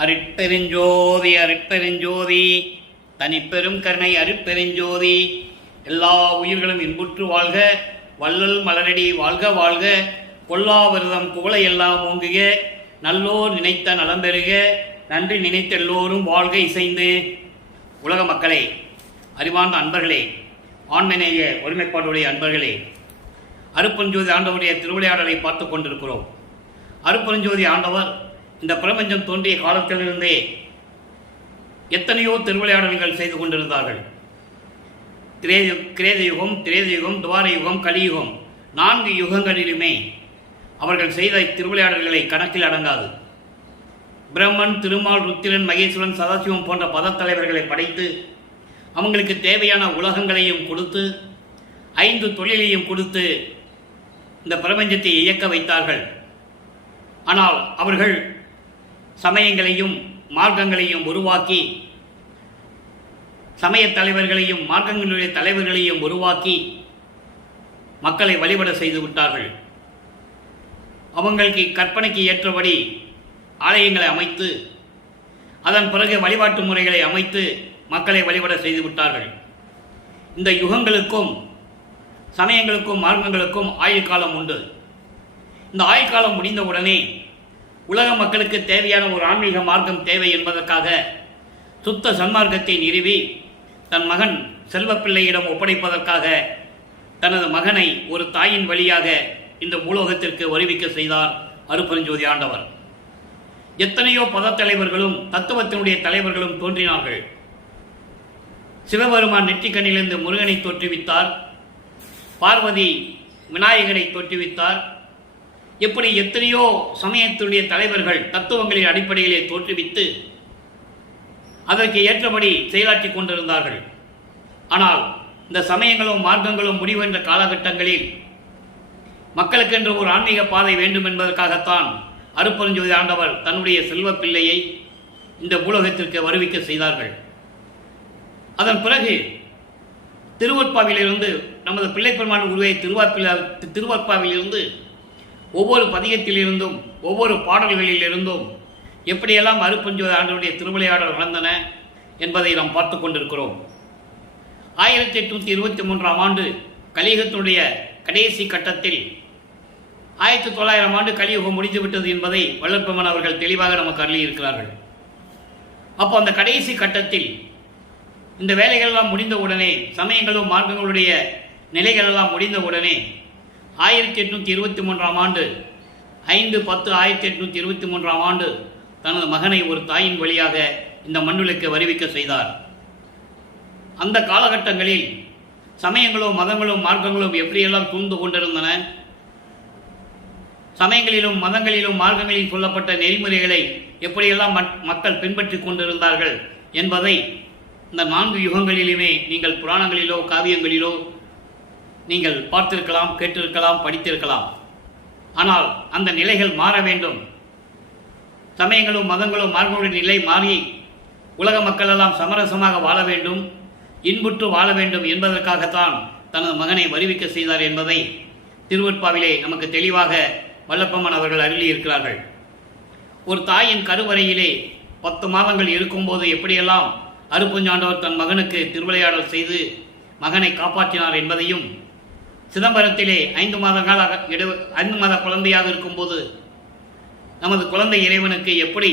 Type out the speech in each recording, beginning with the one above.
அருட்பெருஞ்சோதி அருட்பெருஞ்சோதி தனிப்பெரும் கருணை அருட்பெருஞ்சோதி. எல்லா உயிர்களும் இன்புற்று வாழ்க, வள்ளல் மலரடி வாழ்க வாழ்க, கொல்லாவிரதம் குவளை எல்லாம் ஓங்குக, நல்லோர் நினைத்த நலம் பெறுக, நன்றி நினைத்த எல்லோரும் வாழ்க இசைந்து. உலக மக்களே, அறிவார்ந்த அன்பர்களே, ஆண்மநேய ஒருமைப்பாடுடைய அன்பர்களே, அருட்பெருஞ்சோதி ஆண்டவருடைய திருவிளையாடலை பார்த்து கொண்டிருக்கிறோம். அருட்பெருஞ்சோதி ஆண்டவர் இந்த பிரபஞ்சம் தோன்றிய காலத்திலிருந்தே எத்தனையோ திருவிளையாடல்கள் செய்து கொண்டிருந்தார்கள். கிரேதயுகம், திரேதயுகம், துவார யுகம், கலியுகம், 4 யுகங்களிலுமே அவர்கள் செய்த திருவிளையாடல்களை கணக்கில் அடங்காது. பிரம்மன், திருமால், ருத்திரன், மகேஸ்வரன், சதாசிவம் போன்ற பதத்தலைவர்களை படைத்து அவங்களுக்கு தேவையான உலகங்களையும் கொடுத்து 5 தொழிலையும் கொடுத்து இந்த பிரபஞ்சத்தை இயக்க வைத்தார்கள். ஆனால் அவர்கள் சமயங்களையும் மார்க்கங்களையும் உருவாக்கி, சமய தலைவர்களையும் மார்க்கங்களுடைய தலைவர்களையும் உருவாக்கி மக்களை வழிபட செய்து விட்டார்கள். அவங்களுக்கு கற்பனைக்கு ஏற்றபடி ஆலயங்களை அமைத்து அதன் பிறகு வழிபாட்டு முறைகளை அமைத்து மக்களை வழிபட செய்து விட்டார்கள். இந்த யுகங்களுக்கும் சமயங்களுக்கும் மார்க்கங்களுக்கும் ஆயுள் காலம் உண்டு. இந்த ஆயுள் காலம் முடிந்தவுடனே உலக மக்களுக்கு தேவையான ஒரு ஆன்மீக மார்க்கம் தேவை என்பதற்காக சுத்த சன்மார்க்கத்தை நிறுவி தன் மகன் செல்வப்பிள்ளையிடம் ஒப்படைப்பதற்காக தனது மகனை ஒரு தாயின் வழியாக இந்த பூலோகத்திற்கு வருவிக்க செய்தார் அருட்பெருஞ்சோதி ஆண்டவர். எத்தனையோ பதத்தலைவர்களும் தத்துவத்தினுடைய தலைவர்களும் தோன்றினார்கள். சிவபெருமான் நெற்றிக்கண்ணிலிருந்து முருகனை தோற்றுவித்தார், பார்வதி விநாயகரை தோற்றுவித்தார். எப்படி எத்தனையோ சமயத்துடைய தலைவர்கள் தத்துவங்களின் அடிப்படையிலே தோற்றுவித்து அதற்கு ஏற்றபடி செயலாற்றி கொண்டிருந்தார்கள். ஆனால் இந்த சமயங்களும் மார்க்கங்களும் முடிவென்ற காலகட்டங்களில் மக்களுக்கென்று ஒரு ஆன்மீக பாதை வேண்டும் என்பதற்காகத்தான் அருட்பெருஞ்சோதி ஆண்டவர் தன்னுடைய செல்வ பிள்ளையை இந்த பூலோகத்திற்கு வருவிக்க செய்தார்கள். அதன் பிறகு திருவற்பாவிலிருந்து நமது பிள்ளைப்பெருமான் உருவை திருவற்பாவிலிருந்து ஒவ்வொரு பதிகத்திலிருந்தும் ஒவ்வொரு பாடல்களிலிருந்தும் எப்படியெல்லாம் அருட்பெருஞ்சோதி ஆண்டவருடைய திருவிளையாடல் நடந்தன என்பதை நாம் பார்த்து கொண்டிருக்கிறோம். 1823ஆம் ஆண்டு கலியுகத்தினுடைய கடைசி கட்டத்தில் 1900ஆம் ஆண்டு கலியுகம் முடிந்துவிட்டது என்பதை வள்ளற்பெருமான் அவர்கள் தெளிவாக நமக்கு அருளியிருக்கிறார்கள். அப்போ அந்த கடைசி கட்டத்தில் இந்த வேலைகளெல்லாம் முடிந்தவுடனே, சமயங்களும் மார்க்கங்களுடைய நிலைகளெல்லாம் முடிந்தவுடனே 1823ஆம் ஆண்டு 5/10/1823ஆம் ஆண்டு தனது மகனை ஒரு தாயின் வழியாக இந்த மண்ணுக்கு வருவிக்க செய்தார். அந்த காலகட்டங்களில் சமயங்களும் மதங்களும் மார்க்கங்களும் எப்படியெல்லாம் தூண்டு கொண்டிருந்தன, சமயங்களிலும் மதங்களிலும் மார்க்கங்களில் சொல்லப்பட்ட நெறிமுறைகளை எப்படியெல்லாம் மக்கள் பின்பற்றி கொண்டிருந்தார்கள் என்பதை இந்த 4 யுகங்களிலுமே நீங்கள் புராணங்களிலோ காவியங்களிலோ நீங்கள் பார்த்திருக்கலாம், கேட்டிருக்கலாம், படித்திருக்கலாம். ஆனால் அந்த நிலைகள் மாற வேண்டும். சமயங்களும் மதங்களும் மார்க்கங்களுடைய நிலை மாறி உலக மக்களெல்லாம் சமரசமாக வாழ வேண்டும், இன்புற்று வாழ வேண்டும் என்பதற்காகத்தான் தனது மகனை வருவிக்க செய்தார் என்பதை திருவற்பாவிலே நமக்கு தெளிவாக வள்ளற்பெருமான் அவர்கள் அருளியிருக்கிறார்கள். ஒரு தாயின் கருவறையிலே 10 மாதங்கள் இருக்கும்போது எப்படியெல்லாம் அருட்பெருஞ்சாண்டவர் தன் மகனுக்கு திருவிளையாடல் செய்து மகனை காப்பாற்றினார் என்பதையும், சிதம்பரத்திலே 5 மாத குழந்தையாக இருக்கும்போது நமது குழந்தை இறைவனுக்கு எப்படி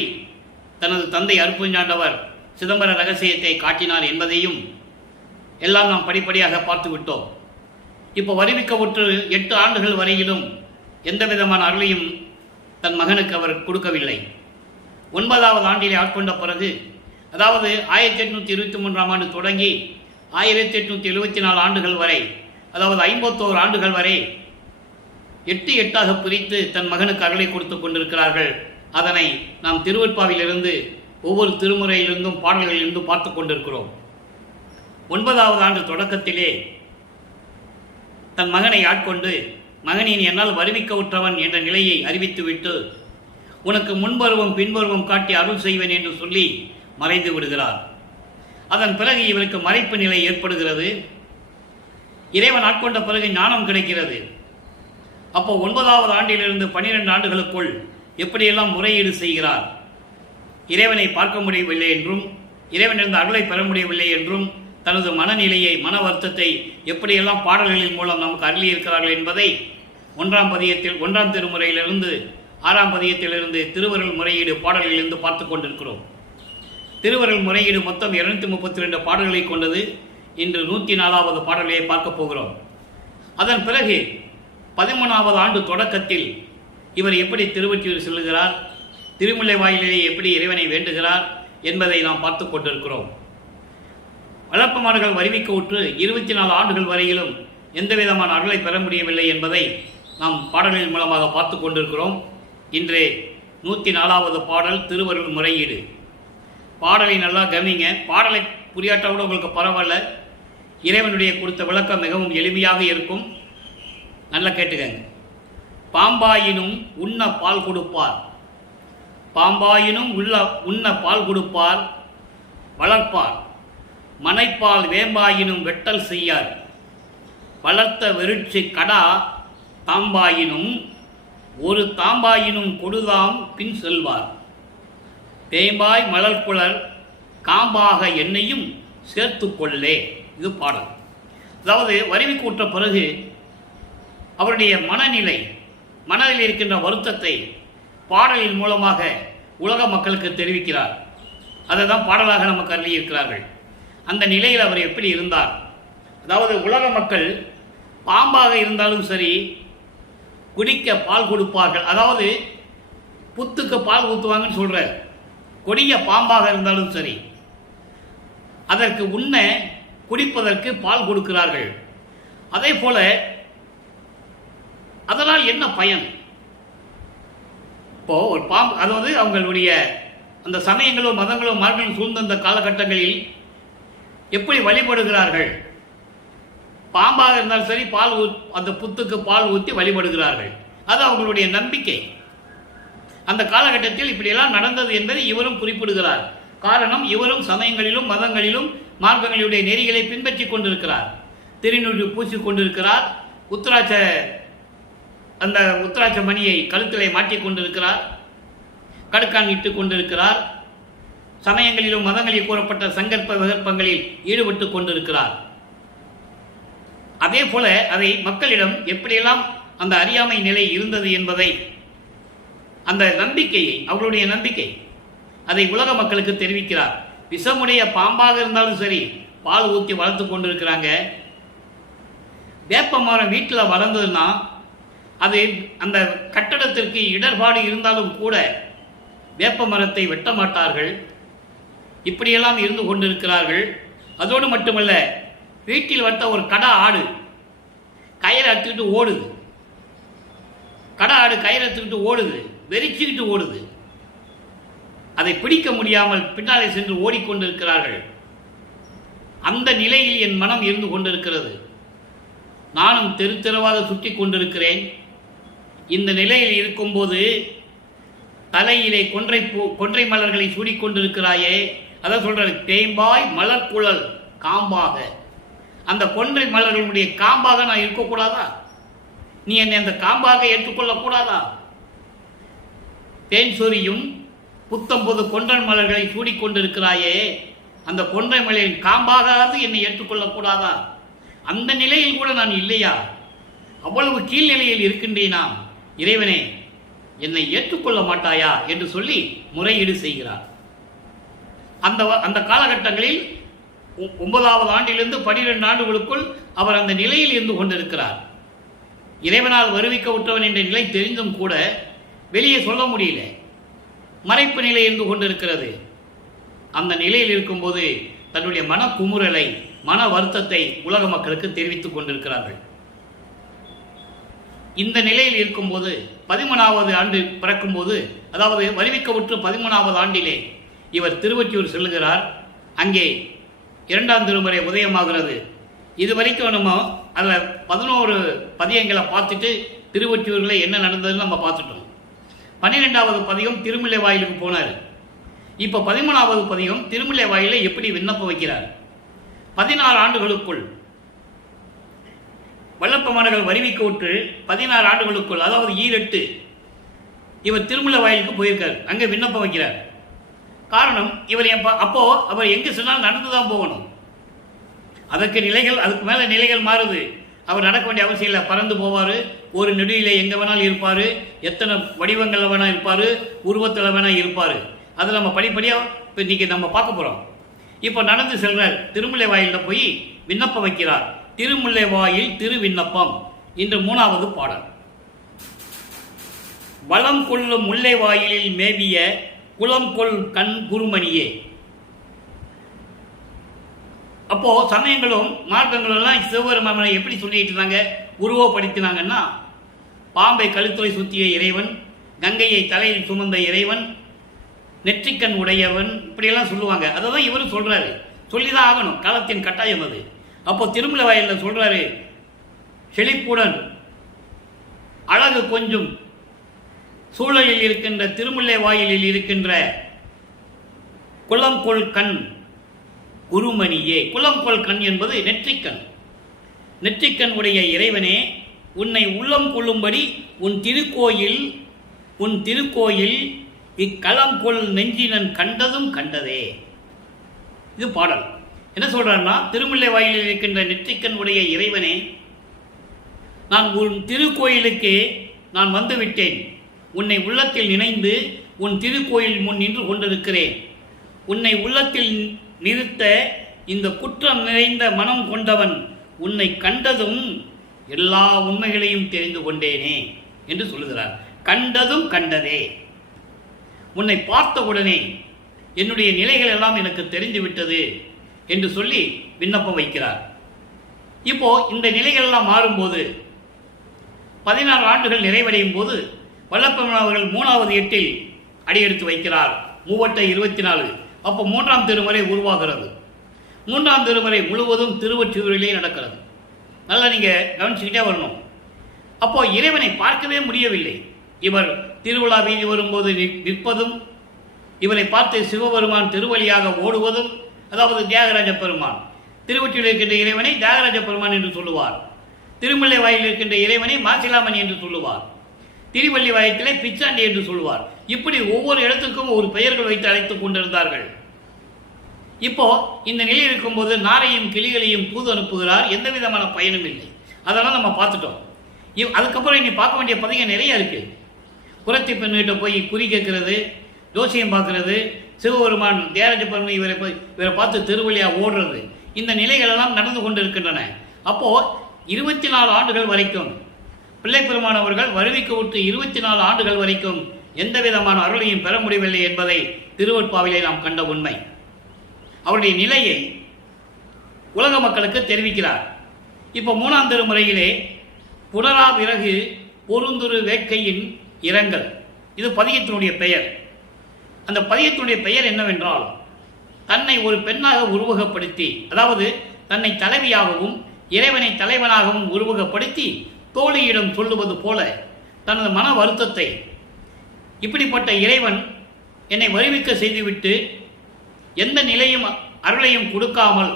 தனது தந்தை அருட்பெருஞ்சாண்டவர் சிதம்பர ரகசியத்தை காட்டினார் என்பதையும் எல்லாம் நாம் படிப்படியாக பார்த்து விட்டோம். இப்போ வருவிக்கவுற்று 8 ஆண்டுகள் வரையிலும் எந்த விதமான அருளையும் தன் மகனுக்கு அவர் கொடுக்கவில்லை. 9வது ஆண்டிலே ஆட்கொண்ட பிறகு, அதாவது 1823ஆம் ஆண்டு தொடங்கி 1874 ஆண்டுகள் வரை, அதாவது 51 ஆண்டுகள் வரை 8 பிரித்து தன் மகனுக்கு அருளை கொடுத்து கொண்டிருக்கிறார்கள். அதனை நாம் திருவற்பாவிலிருந்து ஒவ்வொரு திருமுறையிலிருந்தும் பாடல்களிலிருந்தும் பார்த்து கொண்டிருக்கிறோம். 9வது ஆண்டு தொடக்கத்திலே தன் மகனை ஆட்கொண்டு, மகனின் என்னால் வருவிக்க உற்றவன் என்ற நிலையை அறிவித்துவிட்டு, உனக்கு முன்பருவம் பின்பருவம் காட்டி அருள் செய்வேன் என்று சொல்லி மறைந்து விடுகிறார். அதன் பிறகு இவருக்கு மறைப்பு நிலை ஏற்படுகிறது. இறைவன் ஆட்கொண்ட பிறகு ஞானம் கிடைக்கிறது. அப்போ 9வது ஆண்டிலிருந்து 12 ஆண்டுகளுக்குள் எப்படியெல்லாம் முறையீடு செய்கிறார், இறைவனை பார்க்க முடியவில்லை என்றும் இறைவனிருந்து அருளை பெற முடியவில்லை என்றும் தனது மனநிலையை மன வருத்தத்தை எப்படியெல்லாம் பாடல்களின் மூலம் நமக்கு அருளியிருக்கிறார்கள் என்பதை 1ஆம் திருமுறையிலிருந்து 6ஆம் பதியத்திலிருந்து திருவருள் முறையீடு பாடல்களிலிருந்து பார்த்து கொண்டிருக்கிறோம். திருவருள் முறையீடு மொத்தம் 232 பாடல்களை கொண்டது. இன்று 104வது பாடலை பார்க்க போகிறோம். அதன் பிறகு 13வது ஆண்டு தொடக்கத்தில் இவர் எப்படி திருவொற்றியூர் செல்லுகிறார், திருமுல்லை வாயிலே எப்படி இறைவனை வேண்டுகிறார் என்பதை நாம் பார்த்து கொண்டிருக்கிறோம். வளர்ப்பமார்கள் வருவிக்க உற்று 24 ஆண்டுகள் வரையிலும் எந்தவிதமான அருளை பெற முடியவில்லை என்பதை நாம் பாடல்களின் மூலமாக பார்த்து கொண்டிருக்கிறோம். இன்று 104வது பாடல் திருவருள் முறையீடு. பாடலை நல்லா கவனிங்க. பாடலை புரியாட்டா கூட உங்களுக்கு பரவாயில்ல. இறைவனுடைய கொடுத்த விளக்கம் மிகவும் எளிமையாக இருக்கும். நல்லா கேட்டுக்கங்க. பாம்பாயினும் உண்ண பால் கொடுப்பார், பாம்பாயினும் உண்ண பால் கொடுப்பார் வளர்ப்பார், மனைப்பால் வேம்பாயினும் வெட்டல் செய்யார், வளர்த்த வெருட்சி கடா தாம்பாயினும் ஒரு தாம்பாயினும் கொடுதாம் பின் செல்வார், தேம்பாய் மலர்குளர் காம்பாக என்னையும் சேர்த்து கொள்ளே. இது பாடல். அதாவது வருவிக்கு உற்ற பிறகு அவருடைய மனதில் இருக்கின்ற வருத்தத்தை பாடலின் மூலமாக உலக மக்களுக்கு தெரிவிக்கிறார். அதை தான் பாடலாக நமக்கு அருளியிருக்கிறார்கள். அந்த நிலையில் அவர் எப்படி இருந்தார்? அதாவது உலக மக்கள் பாம்பாக இருந்தாலும் சரி, குடிக்க பால் கொடுப்பார்கள். அதாவது புத்துக்கு பால் ஊற்றுவாங்கன்னு சொல்ற கொடிய பாம்பாக இருந்தாலும் சரி, அதற்கு உண்ண குடிப்பதற்கு பால் கொடுக்கிறார்கள். அதே போல அதனால் என்ன பயன்? இப்போ ஒரு பாம்பு, அதாவது அவங்களுடைய அந்த சமயங்களோ மதங்களோ மார்களும் சூழ்ந்த அந்த காலகட்டங்களில் எப்படி வழிபடுகிறார்கள்? பாம்பாக இருந்தாலும் சரி, அந்த புத்துக்கு பால் ஊற்றி வழிபடுகிறார்கள். அது அவங்களுடைய நம்பிக்கை. அந்த காலகட்டத்தில் இப்படியெல்லாம் நடந்தது என்பதை இவரும் குறிப்பிடுகிறார். காரணம், இவரும் சமயங்களிலும் மதங்களிலும் மார்க்கங்களுடைய நெறிகளை பின்பற்றி கொண்டிருக்கிறார். திருநூறு பூசி கொண்டிருக்கிறார். உத்திராட்ச மணியை கழுத்திலே மாட்டிக் கொண்டிருக்கிறார். கடுக்கான் இட்டுக் கொண்டிருக்கிறார். சமயங்களிலும் மதங்களில் கூறப்பட்ட சங்கற்ப விகற்பங்களில் ஈடுபட்டு கொண்டிருக்கிறார். அதே போல அதை மக்களிடம் எப்படியெல்லாம் அந்த அறியாமை நிலை இருந்தது என்பதை, அந்த நம்பிக்கையை, அவர்களுடைய நம்பிக்கை, அதை உலக மக்களுக்கு தெரிவிக்கிறார். விஷமுடைய பாம்பாக இருந்தாலும் சரி, பால் ஊற்றி வளர்த்து கொண்டிருக்கிறாங்க. வேப்ப மரம் வீட்டில் வளர்ந்ததுன்னா அது அந்த கட்டடத்திற்கு இடர்பாடு இருந்தாலும் கூட வேப்ப மரத்தை வெட்ட மாட்டார்கள். இப்படியெல்லாம் இருந்து கொண்டிருக்கிறார்கள். அதோடு மட்டுமல்ல, வீட்டில் வளர்த்த ஒரு கடா ஆடு கயிறு அறுத்துக்கிட்டு ஓடுது. கடா ஆடு கயிறு அறுத்துக்கிட்டு ஓடுது, வெறிச்சுக்கிட்டு ஓடுது. அதை பிடிக்க முடியாமல் பின்னாலே சென்று ஓடிக்கொண்டிருக்கிறார்கள். அந்த நிலையில் என் மனம் இருந்து கொண்டிருக்கிறது. நானும் தெரு தெருவாக சுற்றி கொண்டிருக்கிறேன். இந்த நிலையில் இருக்கும்போது தலையிலே கொன்றை மலர்களை சூடிக்கொண்டிருக்கிறாயே, அதான் சொல்றாரு, தேம்பாய் மலர்குழல் காம்பாக. அந்த கொன்றை மலர்களுடைய காம்பாக நான் இருக்கக்கூடாதா? நீ என்னை அந்த காம்பாக ஏற்றுக்கொள்ளக்கூடாதா? தேன் சொரியும் புத்தம்பொது கொன்றை மலர்களை சூடிக்கொண்டிருக்கிறாயே, அந்த கொன்றை மலரின் காம்பாகாது என்னை ஏற்றுக்கொள்ளக்கூடாதா? அந்த நிலையில் கூட நான் இல்லையா? அவ்வளவு கீழ்நிலையில் இருக்கின்றேனா? இறைவனே, என்னை ஏற்றுக்கொள்ள மாட்டாயா என்று சொல்லி முறையீடு செய்கிறார். அந்த காலகட்டங்களில் 9வது ஆண்டிலிருந்து 12 ஆண்டுகளுக்குள் அவர் அந்த நிலையில் இருந்து கொண்டிருக்கிறார். இறைவனால் வருவிக்க உற்றவன் என்ற நிலை தெரிந்தும் கூட வெளியே சொல்ல முடியல. மறைப்பு நிலை இருந்து கொண்டிருக்கிறது. அந்த நிலையில் இருக்கும்போது தன்னுடைய மன குமுறலை, மன வருத்தத்தை உலக மக்களுக்கு தெரிவித்துக் கொண்டிருக்கிறார்கள். இந்த நிலையில் இருக்கும்போது 13வது ஆண்டு பிறக்கும்போது, அதாவது வருவிக்க உற்று 13வது ஆண்டிலே இவர் திருவொற்றியூர் செல்லுகிறார். அங்கே 2ஆம் திருமுறை உதயமாகிறது. இதுவரைக்கும் நம்ம அதில் 11 பதியங்களை பார்த்துட்டு திருவொற்றியூரில் என்ன நடந்ததுன்னு நம்ம பார்த்துட்டோம். 12வது பதியம் திருமுல்லை வாயிலுக்கு போனார். இப்போ 13வது பதியம் திருமுல்லை வாயிலை எப்படி விண்ணப்பம் வைக்கிறார்? 16 ஆண்டுகளுக்குள் வல்லப்பமானர்கள் வருவிக்க உற்று 16 ஆண்டுகளுக்குள், அதாவது ஈரெட்டு, இவர் திருமுல்லை வாயிலுக்கு போயிருக்கார். அங்கே விண்ணப்பம் வைக்கிறார். காரணம் இவர் அப்போ அவர் எங்கே சொன்னாலும் நடந்து தான் போகணும். அதற்கு நிலைகள், அதுக்கு மேலே நிலைகள் மாறுது. அவர் நடக்க வேண்டிய அவசியம் இல்லை, பறந்து போவார். ஒரு நெடியிலே எங்கே வேணாலும் இருப்பார், எத்தனை வடிவங்களில் வேணால் இருப்பார், உருவத்தில் வேணால் இருப்பார். அதை நம்ம படிப்படியாக இப்போ இன்றைக்கி நம்ம பார்க்க போகிறோம். இப்போ நடந்து செல்றார், திருமுல்லை வாயிலில் போய் விண்ணப்பம் வைக்கிறார். திருமுல்லை வாயில் திரு விண்ணப்பம் இன்று 3வது பாடல். வளம் கொள்ளும் முல்லை வாயிலில் மேவிய குளம் கொள் கண் குருமணியே. அப்போ சமயங்களும் மார்க்கங்களும் எல்லாம் சிவபெருமானை எப்படி சொல்லிட்டு இருந்தாங்க, உருவப்படுத்தினாங்கன்னா, பாம்பை கழுத்துறை சுற்றிய இறைவன், கங்கையை தலையில் சுமந்த இறைவன், நெற்றிக்கண் உடையவன், இப்படியெல்லாம் சொல்லுவாங்க. அதை தான் இவரும் சொல்றாரு, சொல்லிதான் ஆகணும், காலத்தின் கட்டாயம் அது. அப்போ திருமலை வாயிலில் சொல்றாரு, செழிப்புடன் அழகு கொஞ்சம் சூழலில் இருக்கின்ற திருமுல்லை வாயிலில் இருக்கின்ற குளம் கொள் கண் குருமணியே. குளம் கொள் கண் என்பது நெற்றிக்கண். நெற்றிக்கண் உடைய இறைவனே, உன்னை உள்ளம் கொள்ளும்படி உன் திருக்கோயில் இக்களம் கொள் நெஞ்சினன் கண்டதும் கண்டதே. இது பாடல். என்ன சொல்றான்னா, திருமுல்லை வாயிலில் இருக்கின்ற நெற்றிக்கண் உடைய இறைவனே, நான் உன் திருக்கோயிலுக்கு நான் வந்துவிட்டேன். உன்னை உள்ளத்தில் நினைந்து உன் திருக்கோயில் முன் நின்று கொண்டிருக்கிறேன். உன்னை உள்ளத்தில் நிறுத்த இந்த குற்றம் நிறைந்த மனம் கொண்டவன் உன்னை கண்டதும் எல்லா உண்மைகளையும் தெரிந்து கொண்டேனே என்று சொல்லுகிறார். கண்டதும் கண்டதே. உன்னை பார்த்த உடனே என்னுடைய நிலைகள் எல்லாம் எனக்கு தெரிந்து விட்டது என்று சொல்லி விண்ணப்பம் வைக்கிறார். இப்போ இந்த நிலைகள் எல்லாம் மாறும்போது 14 ஆண்டுகள் நிறைவடையும் போது வல்லப்பெருமான் அவர்கள் 3வது எட்டில் அடியெடுத்து வைக்கிறார். 3/24. அப்போ 3ஆம் திருமுறை உருவாகிறது. 3ஆம் திருமுறை முழுவதும் திருவொற்றியூரிலே நடக்கிறது. நல்லா நீங்கள் கவனிச்சுக்கிட்டே வரணும். அப்போ இறைவனை பார்க்கவே முடியவில்லை. இவர் திருவிழா வீதி வரும்போது நிற்பதும், இவரை பார்த்து சிவபெருமான் திருவழியாக ஓடுவதும், அதாவது தியாகராஜ பெருமான். திருவொற்றியூரில் இருக்கின்ற இறைவனை தியாகராஜ பெருமான் என்று சொல்லுவார். திருமுல்லை வாயில் இருக்கின்ற இறைவனை மாசிலாமணி என்று சொல்லுவார். திருவள்ளி வாயத்திலே பிச்சாண்டி என்று சொல்லுவார். இப்படி ஒவ்வொரு இடத்துக்கும் ஒரு பெயர்கள் வைத்து அழைத்துக் கொண்டிருந்தார்கள். இப்போ இந்த நிலை இருக்கும்போது நாரையும் கிளிகளையும் தூது அனுப்புகிறார். எந்த விதமான பயனும் இல்லை. அதெல்லாம் நம்ம பார்த்துட்டோம். அதுக்கப்புறம் இனி பார்க்க வேண்டிய பதிகம் நிறைய இருக்கு. புறத்தி பெண்கிட்ட போய் குறி கேட்கறது, ஜோசியம் பார்க்கறது, சிவபெருமான் தியாகராஜ பெருமான் இவரை பார்த்து திருவள்ளியாக ஓடுறது, இந்த நிலைகள் எல்லாம் நடந்து கொண்டிருக்கின்றன. அப்போ 24 ஆண்டுகள் வரைக்கும் பிள்ளை பெருமான் அவர்கள் வருவிக்க விட்டு 24 ஆண்டுகள் வரைக்கும் எந்த விதமான அருளையும் பெற முடியவில்லை என்பதை திருவொற்பாவிலே நாம் கண்ட உண்மை. அவருடைய நிலையை உலக மக்களுக்கு தெரிவிக்கிறார். இப்போ 3ஆம் திருமுறையிலே புனரா விறகு பொருந்துரு வேட்கையின் இரங்கல், இது பதிகத்தினுடைய பெயர். அந்த பதிகத்தினுடைய பெயர் என்னவென்றால், தன்னை ஒரு பெண்ணாக உருவகப்படுத்தி, அதாவது தன்னை தலைவியாகவும் இறைவனை தலைவனாகவும் உருவகப்படுத்தி தோழியிடம் சொல்லுவது போல தனது மன வருத்தத்தை, இப்படிப்பட்ட இறைவன் என்னை வருவிக்க செய்துவிட்டு எந்த நிலையும் அருளையும் கொடுக்காமல்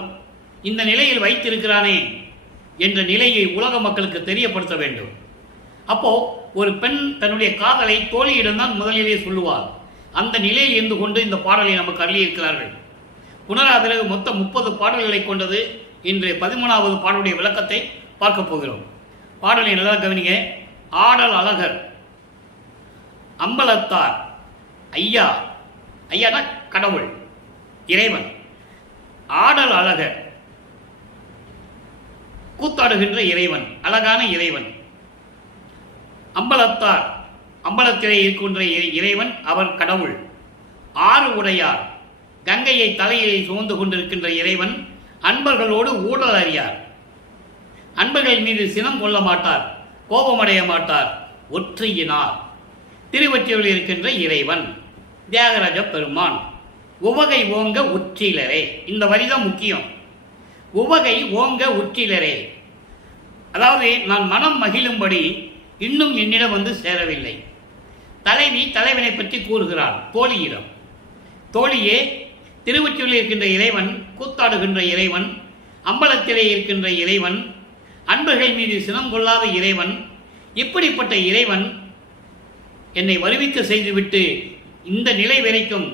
இந்த நிலையில் வைத்திருக்கிறானே என்ற நிலையை உலக மக்களுக்கு தெரியப்படுத்த வேண்டும். அப்போ ஒரு பெண் தன்னுடைய காதலை தோழியிடம் தான் முதலிலே சொல்லுவார். அந்த நிலையில் இருந்து கொண்டு இந்த பாடலை நமக்கு அருளியிருக்கிறார்கள். புனரா பிறகு மொத்தம் 30 பாடல்களை கொண்டது. இன்று 13வது பாடலுடைய விளக்கத்தை பார்க்க போகிறோம். பாடலை நல்லா கவனிங்க. ஆடல் அழகர் அம்பலத்தார் ஐயா, ஐயானா கடவுள் இறைவன். ஆடல் அழகர் கூத்தாடுகின்ற இறைவன், அழகான இறைவன். அம்பலத்தார் அம்பலத்திலே இருக்கின்ற இறைவன், அவர் கடவுள். ஆறு உடையார் கங்கையை தலையிலே சுமந்து கொண்டிருக்கின்ற இறைவன், அன்பர்களோடு ஊடல் அறியார். அன்பர்கள் மீது சினம் கொள்ள மாட்டார், கோபமடைய மாட்டார், ஒற்றையினார். திருவொற்றியூரில் இருக்கின்ற இறைவன் தியாகராஜ பெருமான். உவகை ஓங்க உற்றிலரே. இந்த வரிதான் முக்கியம். உவகை ஓங்க உற்றிலரே, அதாவது நான் மனம் மகிழும்படி இன்னும் என்னிடம் வந்து சேரவில்லை. தலைவி தலைவனை பற்றி கூறுகிறார் தோழியிடம். தோழியே, திருவொற்றியூரில் இருக்கின்ற இறைவன், கூத்தாடுகின்ற இறைவன், அம்பலத்திலே இருக்கின்ற இறைவன், அன்பர்கள் மீது சினம் கொள்ளாத இறைவன், இப்படிப்பட்ட இறைவன் என்னை வருவிக்க செய்துவிட்டு இந்த நிலை வரைக்கும்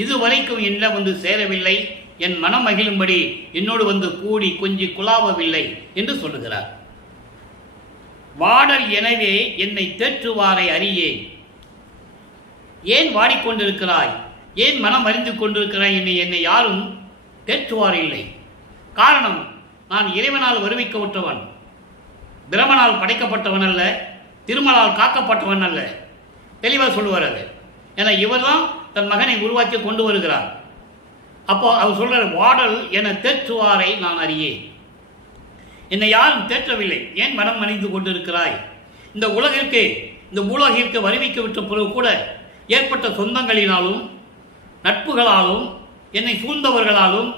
இதுவரைக்கும் என்னிடம் வந்து சேரவில்லை, என் மனம் மகிழும்படி என்னோடு வந்து கூடி கொஞ்சி குழாவவில்லை என்று சொல்லுகிறார். வாடல் எனவே என்னை தேற்றுவாரை அறியேன். ஏன் வாடிக்கொண்டிருக்கிறாய், ஏன் மனம் அறிந்து கொண்டிருக்கிறாய் என்னை யாரும் தேற்றுவார் இல்லை. காரணம், நான் இறைவனால் வருவிக்கப்பட்டவன், பிரமனால் படைக்கப்பட்டவன் அல்ல, திருமலால் காக்கப்பட்டவன் அல்ல. தெளிவாக சொல்லுவார் அது. ஏன்னா இவர் தான் தன் மகனை உருவாக்கி கொண்டு வருகிறார். அப்போ அவர் சொல்றார், வாடல் என தேற்றுவாரை நான் அறியேன். என்னை யாரும் தேற்றவில்லை, ஏன் மனம் அணிந்து கொண்டிருக்கிறாய். இந்த உலகிற்கு, இந்த உலகிற்கு வருவிக்க விட்ட பிறகு கூட ஏற்பட்ட சொந்தங்களினாலும் நட்புகளாலும் என்னை சூழ்ந்தவர்களாலும்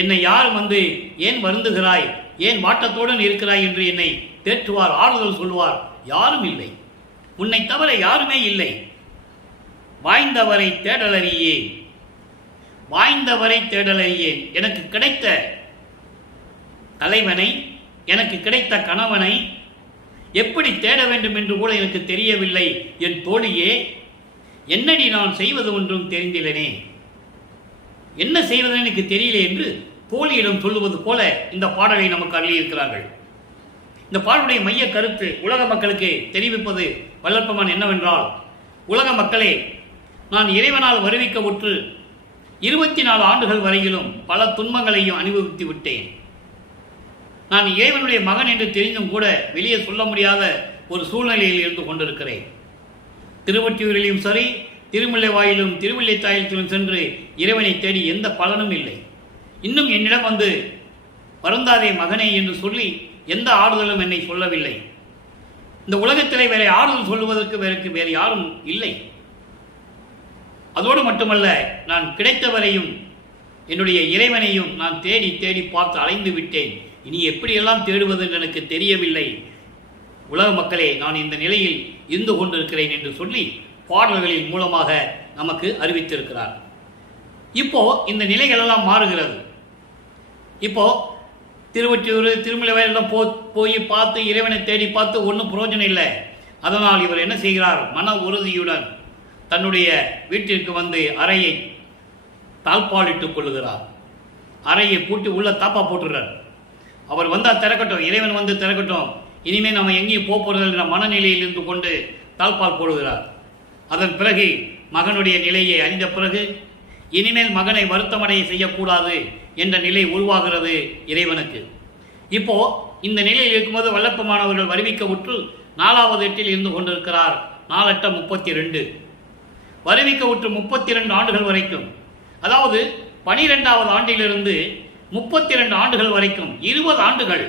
என்னை யாரும் வந்து ஏன் வருந்துகிறாய், ஏன் வாட்டத்துடன் இருக்கிறாய் என்று என்னை தேற்றுவார், ஆறுதல் சொல்வார் யாரும் இல்லை. உன்னை தவிர யாருமே இல்லை. வாய்ந்தவரை தேடலறியேன், வாய்ந்தவரை தேடலறியேன். எனக்கு கிடைத்த தலைவனை, எனக்கு கிடைத்த கணவனை எப்படி தேட வேண்டும் என்று கூட எனக்கு தெரியவில்லை. என் தோழியே, என்னடி நான் செய்வது ஒன்றும் தெரிந்திலனே, என்ன செய்வது எனக்கு தெரியல என்று தோழியிடம் சொல்லுவது போல இந்த பாடலை நமக்கு அள்ளியிருக்கிறார்கள். இந்த பாடலுடைய மைய கருத்து உலக மக்களுக்கு தெரிவிப்பது வல்லற்பமான் என்னவென்றால், உலக மக்களே, நான் இறைவனால் வருவிக்க உற்று 24 ஆண்டுகள் வரையிலும் பல துன்பங்களையும் அனுபவித்து விட்டேன். நான் இறைவனுடைய மகன் என்று தெரிந்தும் கூட வெளியே சொல்ல முடியாத ஒரு சூழ்நிலையில் இருந்து கொண்டிருக்கிறேன். திருவொற்றியூரிலும் சரி, திருமுல்லைவாயிலும் திருமுல்லைத்தாயிலும் சென்று இறைவனை தேடி எந்த பலனும் இல்லை. இன்னும் என்னிடம் வந்து வருந்தாதே மகனே என்று சொல்லி எந்த ஆறுதலும் என்னை சொல்லவில்லை. இந்த உலகத்திலே வேற ஆறுதல் சொல்லுவதற்கு வேறு யாரும் இல்லை. அதோடு மட்டுமல்ல, நான் கிடைத்தவரையும் என்னுடைய இறைவனையும் நான் தேடி தேடி பார்த்து அலைந்து விட்டேன். இனி எப்படியெல்லாம் தேடுவது என்று எனக்கு தெரியவில்லை. உலக மக்களே, நான் இந்த நிலையில் இருந்து கொண்டிருக்கிறேன் என்று சொல்லி பாடல்களின் மூலமாக நமக்கு அறிவித்திருக்கிறார். இப்போ இந்த நிலைகள் எல்லாம் மாறுகிறது. இப்போ திருவொற்றியூர் திருமலைவாயிலாம் போய் பார்த்து இறைவனை தேடி பார்த்து ஒன்றும் பிரயோஜனம் இல்லை. அதனால் இவர் என்ன செய்கிறார், மன உறுதியுடன் தன்னுடைய வீட்டிற்கு வந்து அறையை தாழ்பாலிட்டுக் கொள்ளுகிறார். அறையை பூட்டி உள்ள தாப்பா போட்டுறார். அவர் வந்தால் திறக்கட்டும், இறைவன் வந்து திறக்கட்டும், இனிமேல் நம்ம எங்கேயும் போகிறது என்ற மனநிலையில் இருந்து கொண்டு தாழ்பால் போடுகிறார். அதன் பிறகு மகனுடைய நிலையை அறிந்த பிறகு இனிமேல் மகனை வருத்தமடைய செய்யக்கூடாது என்ற நிலை உருவாகிறது இறைவனுக்கு. இப்போ இந்த நிலையில் இருக்கும்போது வல்லப்பமானவர்கள் வருவிக்க உற்று 4வது எட்டில் இருந்து கொண்டிருக்கிறார். 4 8 32 வருவிக்க உற்று 32 ஆண்டுகள் வரைக்கும், அதாவது 12வது ஆண்டிலிருந்து 32 ஆண்டுகள் வரைக்கும் 20 ஆண்டுகள்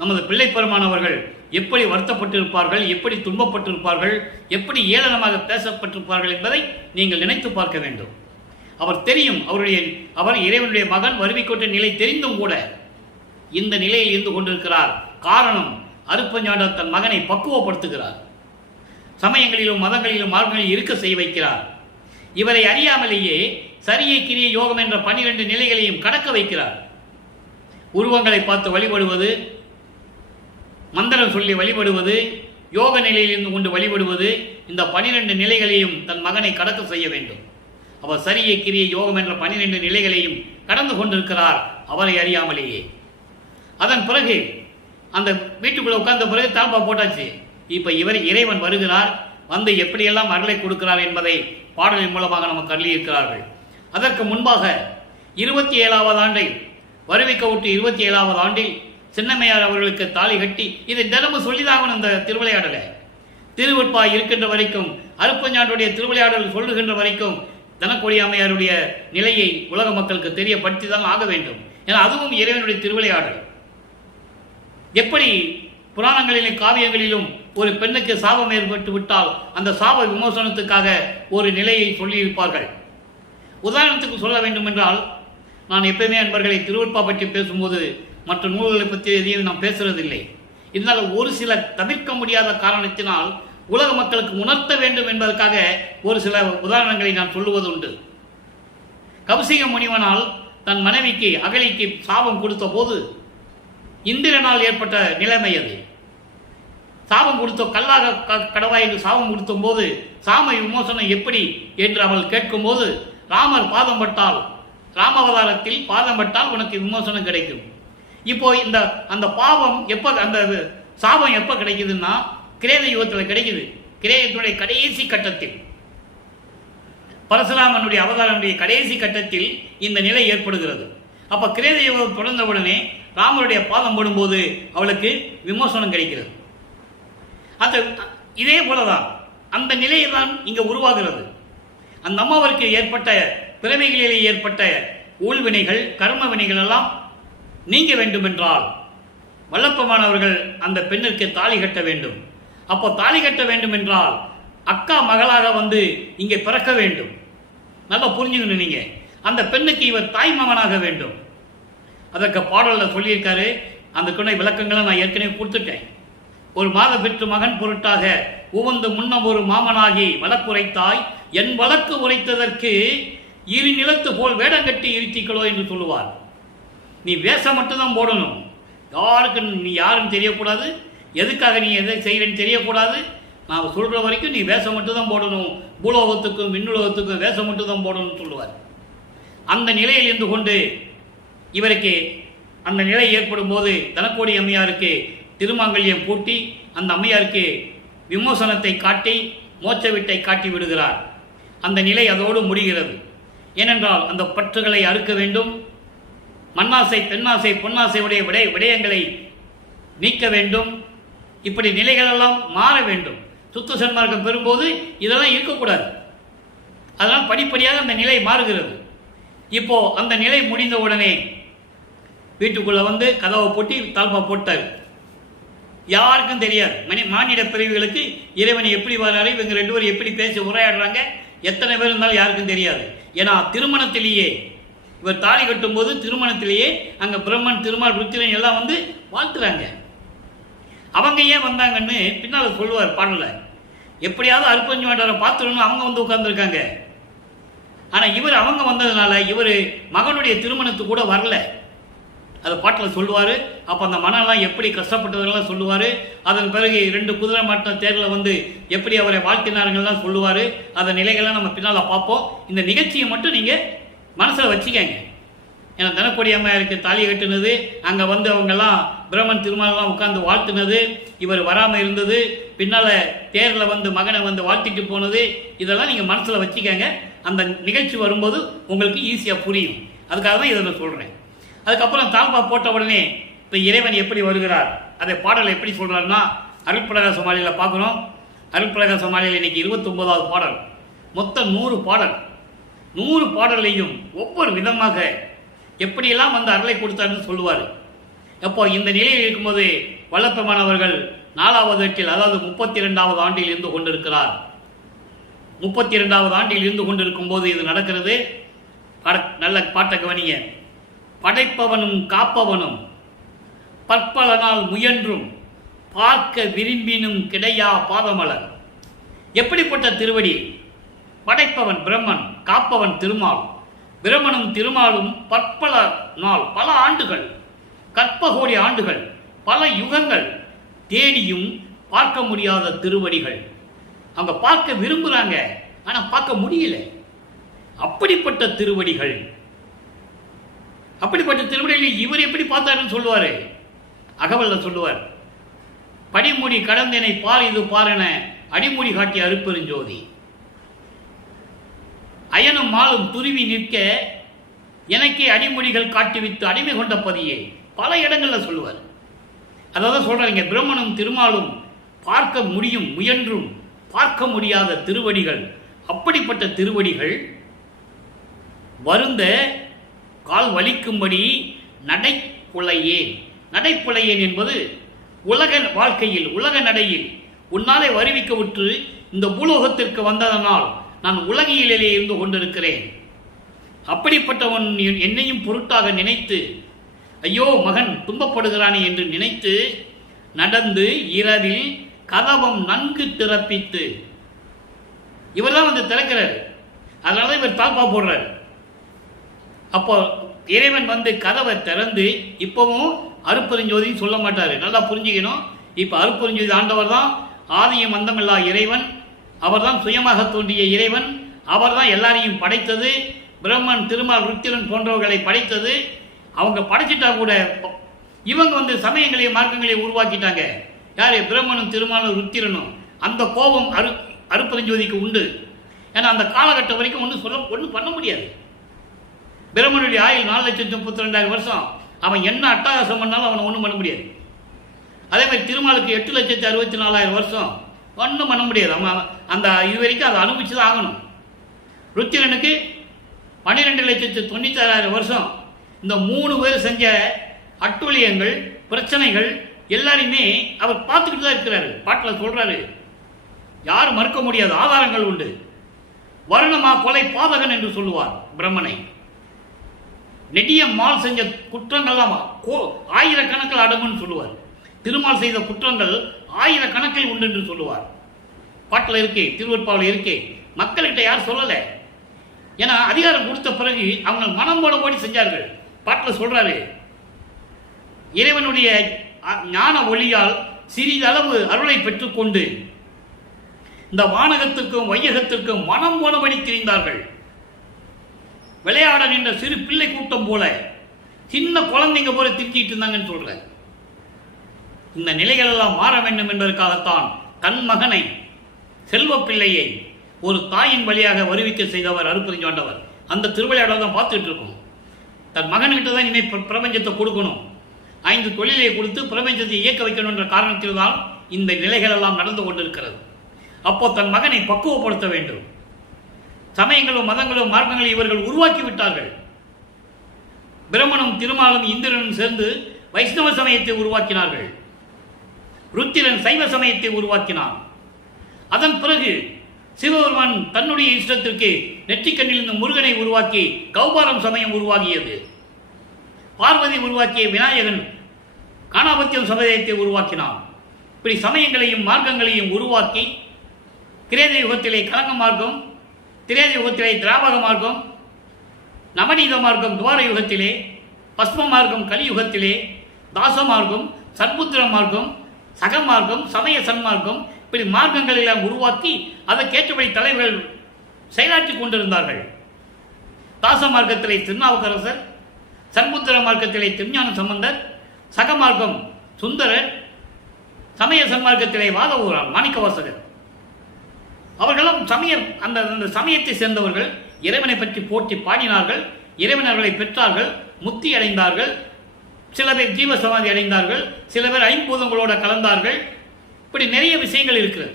நமது பிள்ளை பெருமானவர்கள் எப்படி வருத்தப்பட்டிருப்பார்கள், எப்படி துன்பப்பட்டிருப்பார்கள், எப்படி ஏளனமாக பேசப்பட்டிருப்பார்கள் என்பதை நீங்கள் நினைத்து பார்க்க வேண்டும். அவர் தெரியும், அவர் இறைவனுடைய மகன் வருவிக்கொண்ட நிலை தெரிந்தும் கூட இந்த நிலையில் இருந்து கொண்டிருக்கிறார். காரணம், அருட்பஞ்சாண்டவர் தன் மகனை பக்குவப்படுத்துகிறார். சமயங்களிலும் மதங்களிலும் மார்க்கங்களில் இருக்க செய்ய வைக்கிறார். இவரை அறியாமலேயே சரியை கிரிய யோகம் என்ற 12 நிலைகளையும் கடக்க வைக்கிறார். உருவங்களை பார்த்து வழிபடுவது, மந்திரம் சொல்லி வழிபடுவது, யோக நிலையில் இருந்து கொண்டு வழிபடுவது, இந்த 12 நிலைகளையும் தன் மகனை கடக்க செய்ய வேண்டும். அவர் சரியை கிரிய யோகம் என்ற 12 நிலைகளையும் கடந்து கொண்டிருக்கிறார் அவரை அறியாமலேயே. அதன் பிறகு அந்த வீட்டுக்குள்ள உட்கார்ந்த பிறகு தாழ்பா போட்டாச்சு. இப்ப இறைவன் வருகிறார், வந்து எப்படியெல்லாம் அருளை கொடுக்கிறார் என்பதை பாடலின் மூலமாக நமக்கு அள்ளியிருக்கிறார்கள். அதற்கு முன்பாக 27வது ஆண்டில் வருவிக்க விட்டு 27வது ஆண்டில் சின்னம்மையார் அவர்களுக்கு தாலி கட்டி, இதை தினமும் சொல்லிதான் அந்த திருவிளையாடலை திருவெட்பாய் இருக்கின்ற வரைக்கும், அருட்பஞ்சாண்டுடைய திருவிளையாடல் சொல்லுகின்ற வரைக்கும் தனக்கொடி அம்மையாருடைய நிலையை உலக மக்களுக்கு தெரியப்படுத்தி தான் ஆக வேண்டும். ஏன்னா அதுவும் இறைவனுடைய திருவிளையாடல். எப்படி புராணங்களிலும் காவியங்களிலும் ஒரு பெண்ணுக்கு சாபம் ஏற்பட்டு விட்டால் அந்த சாப விமோசனத்துக்காக ஒரு நிலையை சொல்லியிருப்பார்கள். உதாரணத்துக்கு சொல்ல வேண்டும் என்றால், நான் எப்பயுமே அன்பர்களை திருவெட்பா பற்றி பேசும்போது மற்ற நூல்களை பற்றி எதையும் நாம் பேசுறதில்லை. இருந்தாலும் ஒரு சில தவிர்க்க முடியாத காரணத்தினால் உலக மக்களுக்கு உணர்த்த வேண்டும் என்பதற்காக ஒரு சில உதாரணங்களை நான் சொல்லுவது உண்டு. கௌசிக முனிவனால் தன் மனைவிக்கு அகலிக்கு சாபம் கொடுத்த போது இந்திரனால் ஏற்பட்ட நிலைமை அது. சாபம் கொடுத்த கல்லாக கடவாய் என்று சாபம் கொடுத்தும் போது சாம விமோசனம் எப்படி என்று அவள் கேட்கும்போது ராமர் பாதம் பட்டால், ராமாவதாரத்தில் பாதம் பட்டால் உனக்கு விமோசனம் கிடைக்கும். இப்போ அந்த பாவம் எப்ப, அந்த சாபம் எப்ப கிடைக்குதுன்னா கிரேத யுகத்தில் கிடைக்குது. கிரேதத்துடைய கடைசி கட்டத்தில், பரசுராமனுடைய அவதாரனுடைய கடைசி கட்டத்தில் இந்த நிலை ஏற்படுகிறது. அப்ப கிரேத யுகம் தொடர்ந்த உடனே ராமருடைய பாதம் போடும்போது அவளுக்கு விமோசனம் கிடைக்கிறது. அந்த இதே போலதான் அந்த நிலையை தான் இங்க உருவாகிறது. அந்த அம்மாவிற்கு ஏற்பட்ட பிறவைகளிலே ஏற்பட்ட ஊழ்வினைகள், கர்ம வினைகள் எல்லாம் நீங்க வேண்டும் என்றால் வல்லப்பமானவர்கள் அந்த பெண்ணிற்கு தாலி கட்ட வேண்டும். அப்போ தாலி கட்ட வேண்டும் என்றால் அக்கா மகளாக வந்து இங்கே பிறக்க வேண்டும். நல்லா புரிஞ்சுக்கணும் நீங்க. அந்த பெண்ணுக்கு இவர் தாய் மாமனாக வேண்டும். அதற்கு பாடல்ல சொல்லியிருக்காரு. அந்த துணை விளக்கங்களை நான் ஏற்கனவே கொடுத்துட்டேன். ஒரு மாத பெற்று மகன் பொருட்டாக உவந்து முன்னம் ஒரு மாமனாகி வழக்குரைத்தாய், என் வழக்கு உரைத்ததற்கு இரு நிலத்து போல் வேடங்கட்டி இருத்திக்களோ என்று சொல்லுவார். நீ வேஷம் மட்டும்தான் போடணும். யாருக்கு நீ யாருன்னு தெரியக்கூடாது, எதுக்காக நீ எதை செய்யறன்னு தெரியக்கூடாது. நான் சொல்ற வரைக்கும் நீ வேஷம் மட்டும்தான் போடணும். பூலோகத்துக்கும் விண்ணுலகத்துக்கும் வேஷம் மட்டும்தான் போடணும்னு சொல்லுவார். அந்த நிலையில் இருந்து கொண்டு இவருக்கு அந்த நிலை ஏற்படும் போது தனக்கோடி அம்மையாருக்கு திருமாங்கல்யம் பூட்டி அந்த அம்மையாருக்கு விமோசனத்தை காட்டி மோட்ச வீட்டை காட்டி விடுகிறார். அந்த நிலை அதோடு முடிகிறது. ஏனென்றால் அந்த பற்றுகளை அறுக்க வேண்டும். மண்ணாசை, பெண்ணாசை, பொன்னாசையுடைய விடயங்களை நீக்க வேண்டும். இப்படி நிலைகளெல்லாம் மாற வேண்டும். சுத்த சன்மார்க்கம் பெறும்போது இதெல்லாம் இருக்கக்கூடாது. அதனால் படிப்படியாக அந்த நிலை மாறுகிறது. இப்போ அந்த நிலை முடிந்த உடனே வீட்டுக்குள்ள வந்து கதவை போட்டி தாழ்பா போட்டார். யாருக்கும் தெரியாது. மானிட பிரிவுகளுக்கு இறைவனை எப்படி வராரு, இவங்க ரெண்டு பேரும் எப்படி பேசி உரையாடுறாங்க, எத்தனை பேர் இருந்தாலும் யாருக்கும் தெரியாது. ஏன்னா திருமணத்திலேயே இவர் தாலி கட்டும் போது திருமணத்திலேயே அங்க பிரம்மன், திருமால், ருத்திரன் எல்லாம் வந்து வாழ்த்துறாங்க. அவங்க ஏன் வந்தாங்கன்னு பின்னால் சொல்லுவார் பாடல. எப்படியாவது அற்பஞ்சு வேண்டார பார்த்துடணும் அவங்க வந்து உட்கார்ந்துருக்காங்க. ஆனா இவர் அவங்க வந்ததுனால இவர் மகனுடைய திருமணத்துக்கு கூட வரல. அது பாட்டில் சொல்லுவார். அப்போ அந்த மனம்லாம் எப்படி கஷ்டப்பட்டதெல்லாம் சொல்லுவார். அதன் பிறகு 2 குதிரை மாட்ட தேரில் வந்து எப்படி அவரை வாழ்த்தினார்கள்லாம் சொல்லுவார். அந்த நிலைகள்லாம் நம்ம பின்னால் பார்ப்போம். இந்த நிகழ்ச்சியை மட்டும் நீங்கள் மனசில் வச்சுக்கங்க. ஏன்னா தனக்கொடி அம்மையாருக்கு தாலி கட்டுனது, அங்கே வந்து அவங்கெல்லாம் பிரம்மன் திருமாலாம் உட்கார்ந்து வாழ்த்துனது, இவர் வராமல் இருந்தது, பின்னால் தேரில் வந்து மகனை வந்து வாழ்த்திட்டு போனது, இதெல்லாம் நீங்கள் மனசில் வச்சுக்கங்க. அந்த நிகழ்ச்சி வரும்போது உங்களுக்கு ஈஸியாக புரியும். அதுக்காக தான் இதை நான் சொல்கிறேன். அதுக்கப்புறம் தாழ்பா போட்ட உடனே இப்போ இறைவன் எப்படி வருகிறார், அதை பாடல் எப்படி சொல்கிறாருன்னா அருட்பிரகாச மாலையில் பார்க்குறோம். அருட்பிரகாச மாலையில் இன்னைக்கு 29வது பாடல். மொத்தம் 100 பாடல். 100 பாடலையும் ஒவ்வொரு விதமாக எப்படியெல்லாம் வந்து அருளை கொடுத்தாருன்னு சொல்லுவார். அப்போ இந்த நிலையில் இருக்கும்போது வல்லப்பெருமானவர்கள் 4வது எட்டில், அதாவது 32வது ஆண்டில் இருந்து கொண்டிருக்கிறார். 32வது ஆண்டில் இருந்து கொண்டிருக்கும் போது இது நடக்கிறது. நல்ல பாட்டை கவனிங்க. படைப்பவனும் காப்பவனும் பற்பல நாள் முயன்றும் பார்க்க விரும்பினும் கிடையா பாதமலர். எப்படிப்பட்ட திருவடி! படைப்பவன் பிரம்மன், காப்பவன் திருமால். பிரம்மனும் திருமாலும் பற்பல நாள், பல ஆண்டுகள், கற்பகோடி ஆண்டுகள், பல யுகங்கள் தேடியும் பார்க்க முடியாத திருவடிகள். அவங்க பார்க்க விரும்புகிறாங்க, ஆனால் பார்க்க முடியல. அப்படிப்பட்ட திருவடிகள். அப்படிப்பட்ட திருவடிகளில் இவர் எப்படி பார்த்தாருன்னு சொல்லுவார். அகவல்ல சொல்லுவார். படிமுடி கடந்தனை பார் இது பாரென அடிமுடி காட்டிய அருப்பெருஞ்சோதி. அயனும் மாலும் துருவி நிற்க எனக்கே அடிமுடிகள் காட்டிவித்து அடிமை கொண்ட பதியே. பல இடங்கள்ல சொல்லுவார். அதாவது சொல்றாங்க, பிரம்மனும் திருமாலும் பார்க்க முடியும் முயன்றும் பார்க்க முடியாத திருவடிகள். அப்படிப்பட்ட திருவடிகள் வருந்த கால் வலிக்கும்படி நடைப்புலையேன். நடைப்புலையேன் என்பது உலக வாழ்க்கையில், உலக நடையில் உன்னாலே வருவிக்க விட்டு இந்த பூலோகத்திற்கு வந்ததனால் நான் உலகியலிலே இருந்து கொண்டிருக்கிறேன். அப்படிப்பட்டவன் என்னையும் பொருட்டாக நினைத்து, ஐயோ மகன் துன்பப்படுகிறானே என்று நினைத்து நடந்து இரவில் கதவம் நன்கு திறப்பித்து, இவர் தான் வந்து திறக்கிறார். அதனால இவர் தாப்பா போடுறார். அப்போ இறைவன் வந்து கதவை திறந்து, இப்பவும் அருப்பெருஞ்சோதின்னு சொல்ல மாட்டாரு. நல்லா புரிஞ்சுக்கணும். இப்போ அருட்பெருஞ்சோதி ஆண்டவர் தான் ஆதியும் அந்தமில்லா இறைவன். அவர் தான் சுயமாக தோன்றிய இறைவன். அவர் தான் எல்லாரையும் படைத்தது. பிரம்மன், திருமால், ருத்திரன் போன்றவர்களை படைத்தது. அவங்க படைச்சிட்டா கூட இவங்க சமயங்களையும் மார்க்கங்களையும் உருவாக்கிட்டாங்க. யாரு? பிரம்மனும் திருமாலும் ருத்திரனும். அந்த கோபம் அருட்பெருஞ்சோதிக்கு உண்டு. ஏன்னா அந்த காலகட்டம் வரைக்கும் ஒன்றும் பண்ண முடியாது. பிரம்மனுடைய ஆயுள் 4,32,000 வருஷம். அவன் என்ன அட்டகாசம் பண்ணாலும் அவனை ஒன்றும் பண்ண முடியாது. அதே மாதிரி திருமாலுக்கு 8,64,000 வருஷம். ஒன்றும் பண்ண முடியாது. அவன் அந்த இது வரைக்கும் அதை அனுபவிச்சு தான் ஆகணும். ருத்திரனுக்கு 12,96,000 வருஷம். இந்த 3 பேர் செஞ்ச அட்டுழியங்கள், பிரச்சனைகள் எல்லாரையுமே அவர் பார்த்துக்கிட்டு தான் இருக்கிறாரு. பாட்டில் சொல்றாரு, யாரும் மறுக்க முடியாது, ஆதாரங்கள் உண்டு. வருணமா கொலை பாதகன் என்று சொல்லுவார் பிரம்மனை. நெடிய மால் செஞ்ச குற்றங்கள்லாம் ஆயிரக்கணக்கில் அடங்குன்னு சொல்லுவார். திருமால் செய்த குற்றங்கள் ஆயிரக்கணக்கில் உண்டு என்று சொல்லுவார். பாட்டில் இருக்கே, திருவற்பாவில் இருக்கே. மக்கள்கிட்ட யார் சொல்லலை. ஏன்னா அதிகாரம் கொடுத்த பிறகு அவங்க மனம் போல போடி செஞ்சார்கள். பாட்டில் சொல்றாரு, இறைவனுடைய ஞான ஒளியால் சிறிதளவு அருளை பெற்றுக்கொண்டு இந்த வானகத்திற்கும் வையகத்திற்கும் மனம் போனபடி திரிந்தார்கள். விளையாட நின்ற சிறு பிள்ளை கூட்டம் போல, சின்ன குழந்தைங்க போல திரிஞ்சிட்டு இருந்தாங்கன்னு சொல்ற. இந்த நிலைகள் எல்லாம் மாற வேண்டும் என்பதற்காகத்தான் தன் மகனை, செல்வ பிள்ளையை ஒரு தாயின் வழியாக வருவிக்க செய்தவர் அருட்பெருஞ்சாண்டவர். அந்த திருவிளையாடல் தான் பார்த்துட்டு இருக்கோம். தன் மகன்கிட்ட தான் இனிமேல் பிரபஞ்சத்தை கொடுக்கணும். 5 தொழிலை கொடுத்து பிரபஞ்சத்தை இயக்க வைக்கணும் என்ற காரணத்தில் தான் இந்த நிலைகள் எல்லாம் நடந்து கொண்டிருக்கிறது. அப்போ தன் மகனை பக்குவப்படுத்த வேண்டும். சமயங்களும் மதங்களும் மார்க்கங்களும் இவர்கள் உருவாக்கி விட்டார்கள். பிரம்மனும் திருமாலும் இந்திரனும் சேர்ந்து வைஷ்ணவ சமயத்தை உருவாக்கினார்கள். ருத்திரன் சைவ சமயத்தை உருவாக்கினான். அதன் பிறகு சிவபெருமான் தன்னுடைய இஷ்டத்திற்கு நெற்றிக்கண்ணிலிருந்து முருகனை உருவாக்கி கௌபாரம் சமயம் உருவாகியது. பார்வதி உருவாக்கிய விநாயகன் காணாபத்தியம் சமயத்தை உருவாக்கினான். இப்படி சமயங்களையும் மார்க்கங்களையும் உருவாக்கி கிரேத யுகத்திலே கலங்க மார்க்கம், திரேத யுகத்திலே திராவக மார்க்கம், நவநீத மார்க்கம் துவார யுகத்திலே, பஸ்ம மார்க்கம் கலியுகத்திலே, தாச மார்க்கம், சத்புத்திர மார்க்கம், சக மார்க்கம், சமய சன்மார்க்கம், இப்படி மார்க்கங்கள் எல்லாம் உருவாக்கி அதற்கேற்றபடி தலைவர்கள் செயலாற்றி கொண்டிருந்தார்கள். தாச மார்க்கத்திலே திருநாவுக்கரசர், சண்புத்திர மார்க்கத்திலே திருஞான சம்பந்தர், சக மார்க்கம் சுந்தரர், சமய சன்மார்க்கத்திலே வாதவூரான் மாணிக்கவாசகர். அவர்களும் அந்த சமயத்தை சேர்ந்தவர்கள் இறைவனை பற்றி போற்றி பாடினார்கள். இறைவனர்களை பெற்றார்கள், முக்தி அடைந்தார்கள். சில பேர் ஜீவ சமாதி அடைந்தார்கள், சில பேர் ஐம்பூதங்களோட கலந்தார்கள். இப்படி நிறைய விஷயங்கள் இருக்கிறது.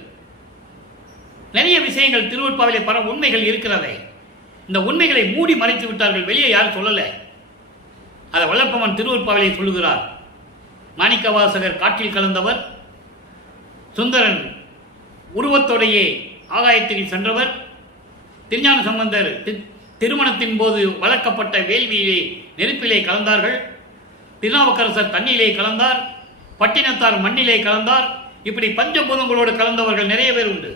நிறைய விஷயங்கள் திருவற்பாவிலே பல உண்மைகள் இருக்கிறதை இந்த உண்மைகளை மூடி மறைத்து விட்டார்கள். வெளியே யாரும் சொல்லலை. அதை வல்லப்பமன் திருவற்பாவிலே சொல்லுகிறார். மாணிக்கவாசகர் காற்றில் கலந்தவர், சுந்தரன் உருவத்தோடையே ஆகாயத்தில் சென்றவர், திருஞான சம்பந்தர் திருமணத்தின் போது வளர்க்கப்பட்ட வேள்வியிலே நெருப்பிலே கலந்தார்கள், திருநாவுக்கரசர் தண்ணியிலே கலந்தார், பட்டினத்தார் மண்ணிலே கலந்தார். இப்படி பஞ்சபூதங்களோடு கலந்தவர்கள் நிறைய பேர் உண்டு.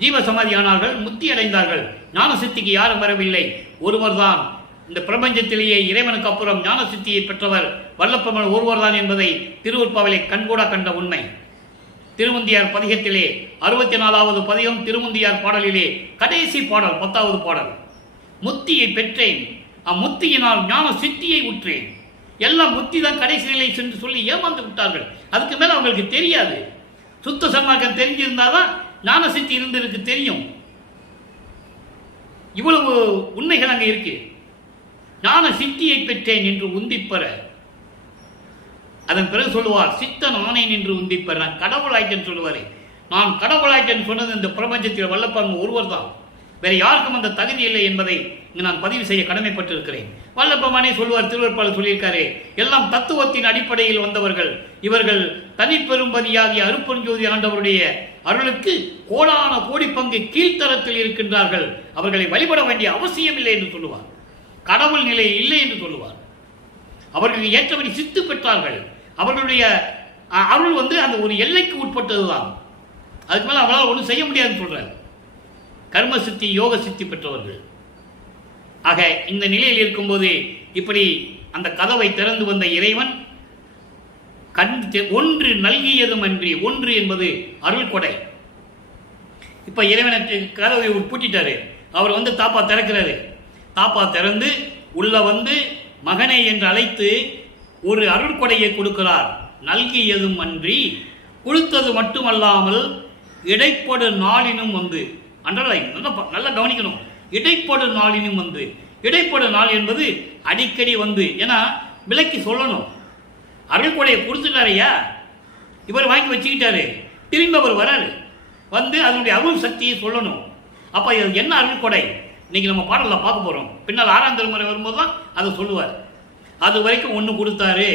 ஜீவ சமாதியானார்கள், முக்தி அடைந்தார்கள். ஞான சித்திக்கு யாரும் வரவில்லை. ஒருவர் தான் இந்த பிரபஞ்சத்திலேயே இறைவனுக்கு அப்புறம் ஞான சித்தியை பெற்றவர் வல்லப்பமன் ஒருவர் தான் என்பதை திருவற்பாவிலே கண்கூடா கண்ட உண்மை. திருமுந்தியார் பதிகத்திலே 64வது பதிகம், திருமுந்தியார் பாடலிலே கடைசி பாடல் 10வது பாடல். முத்தியை பெற்றேன், அம்முத்தியினால் ஞான சித்தியை உற்றேன். எல்லாம் முத்தி தான் கடைசி நிலை சென்று சொல்லி ஏமாந்து விட்டார்கள். அதுக்கு மேல அவங்களுக்கு தெரியாது. சுத்த சன்மார்க்கம் தெரிஞ்சிருந்தாதான் ஞான சித்தி இருந்திருக்கு தெரியும். இவ்வளவு உண்மைகள் அங்கே இருக்கு. ஞான சித்தியை பெற்றேன் என்று உந்திப்பெற, அதன் பிறகு சொல்லுவார் சித்தன் ஆனேன் என்று உந்திப்பெற. நான் கடவுளாயிட்டேன்னு சொல்லுவாரு. நான் கடவுளாயிட்டேன்னு சொன்னது இந்த பிரபஞ்சத்தில் வல்லப்பன் ஒருவர் தான், வேற யாருக்கும் அந்த தகுதி இல்லை என்பதை இங்கு நான் பதிவு செய்ய கடமைப்பட்டிருக்கிறேன். வல்லப்பமானே சொல்லுவார், திருவற்பால் சொல்லியிருக்காரு, எல்லாம் தத்துவத்தின் அடிப்படையில் வந்தவர்கள். இவர்கள் தனிப்பெரும்பதியாகிய அருட்பெருஞ்சோதி ஆண்டவருடைய அருளுக்கு கோடான கோடி பங்கு கீழ்த்தரத்தில் இருக்கின்றார்கள். அவர்களை வழிபட வேண்டிய அவசியம் இல்லை என்று சொல்லுவார். கடவுள் நிலை இல்லை என்று சொல்லுவார். அவர்கள் ஏற்றபடி சித்து பெற்றார்கள். அவர்களுடைய அருள் அந்த ஒரு எல்லைக்கு உட்பட்டதுதான். அதுக்கு மேல அவங்களால் ஒன்றும் செய்ய முடியாதுன்னு சொல்றார். கர்ம சித்தி, யோக சித்தி பெற்றவர்கள். ஆக இந்த நிலையில் இருக்கும்போது இப்படி அந்த கதவை திறந்து வந்த இறைவன் ஒன்று நல்கியதும் அன்றி, ஒன்று என்பது அருள் கொடை. இப்ப இறைவனை கதவை பூட்டிட்டாரு, அவர் வந்து தாப்பா திறக்கிறாரு. தாப்பா திறந்து உள்ள வந்து மகனே என்று அழைத்து ஒரு அருள் கொடையை கொடுக்கிறார். நல்கியதும் அன்றி, கொடுத்தது மட்டுமல்லாமல் இடைப்படு நாளினும் வந்து, அண்டர்லைன் நல்லா கவனிக்கணும், இடைப்படு நாளினும் வந்து. இடைப்படு நாள் என்பது அடிக்கடி வந்து, ஏன்னா விலைக்கு சொல்லணும். அருள் கொடையை கொடுத்துட்டாரையா, இவர் வாங்கி வச்சுக்கிட்டாரு, திரும்பி அவர் வராரு, வந்து அதனுடைய அருள் சக்தியை சொல்லணும். அப்போ இது என்ன அருள் கொடை இன்னைக்கு நம்ம பாடலில் பார்க்க போகிறோம். பின்னால் 6ஆம் திருமுறை வரும்போது தான் அதை சொல்லுவார். அது வரைக்கும் ஒன்று கொடுத்தாரு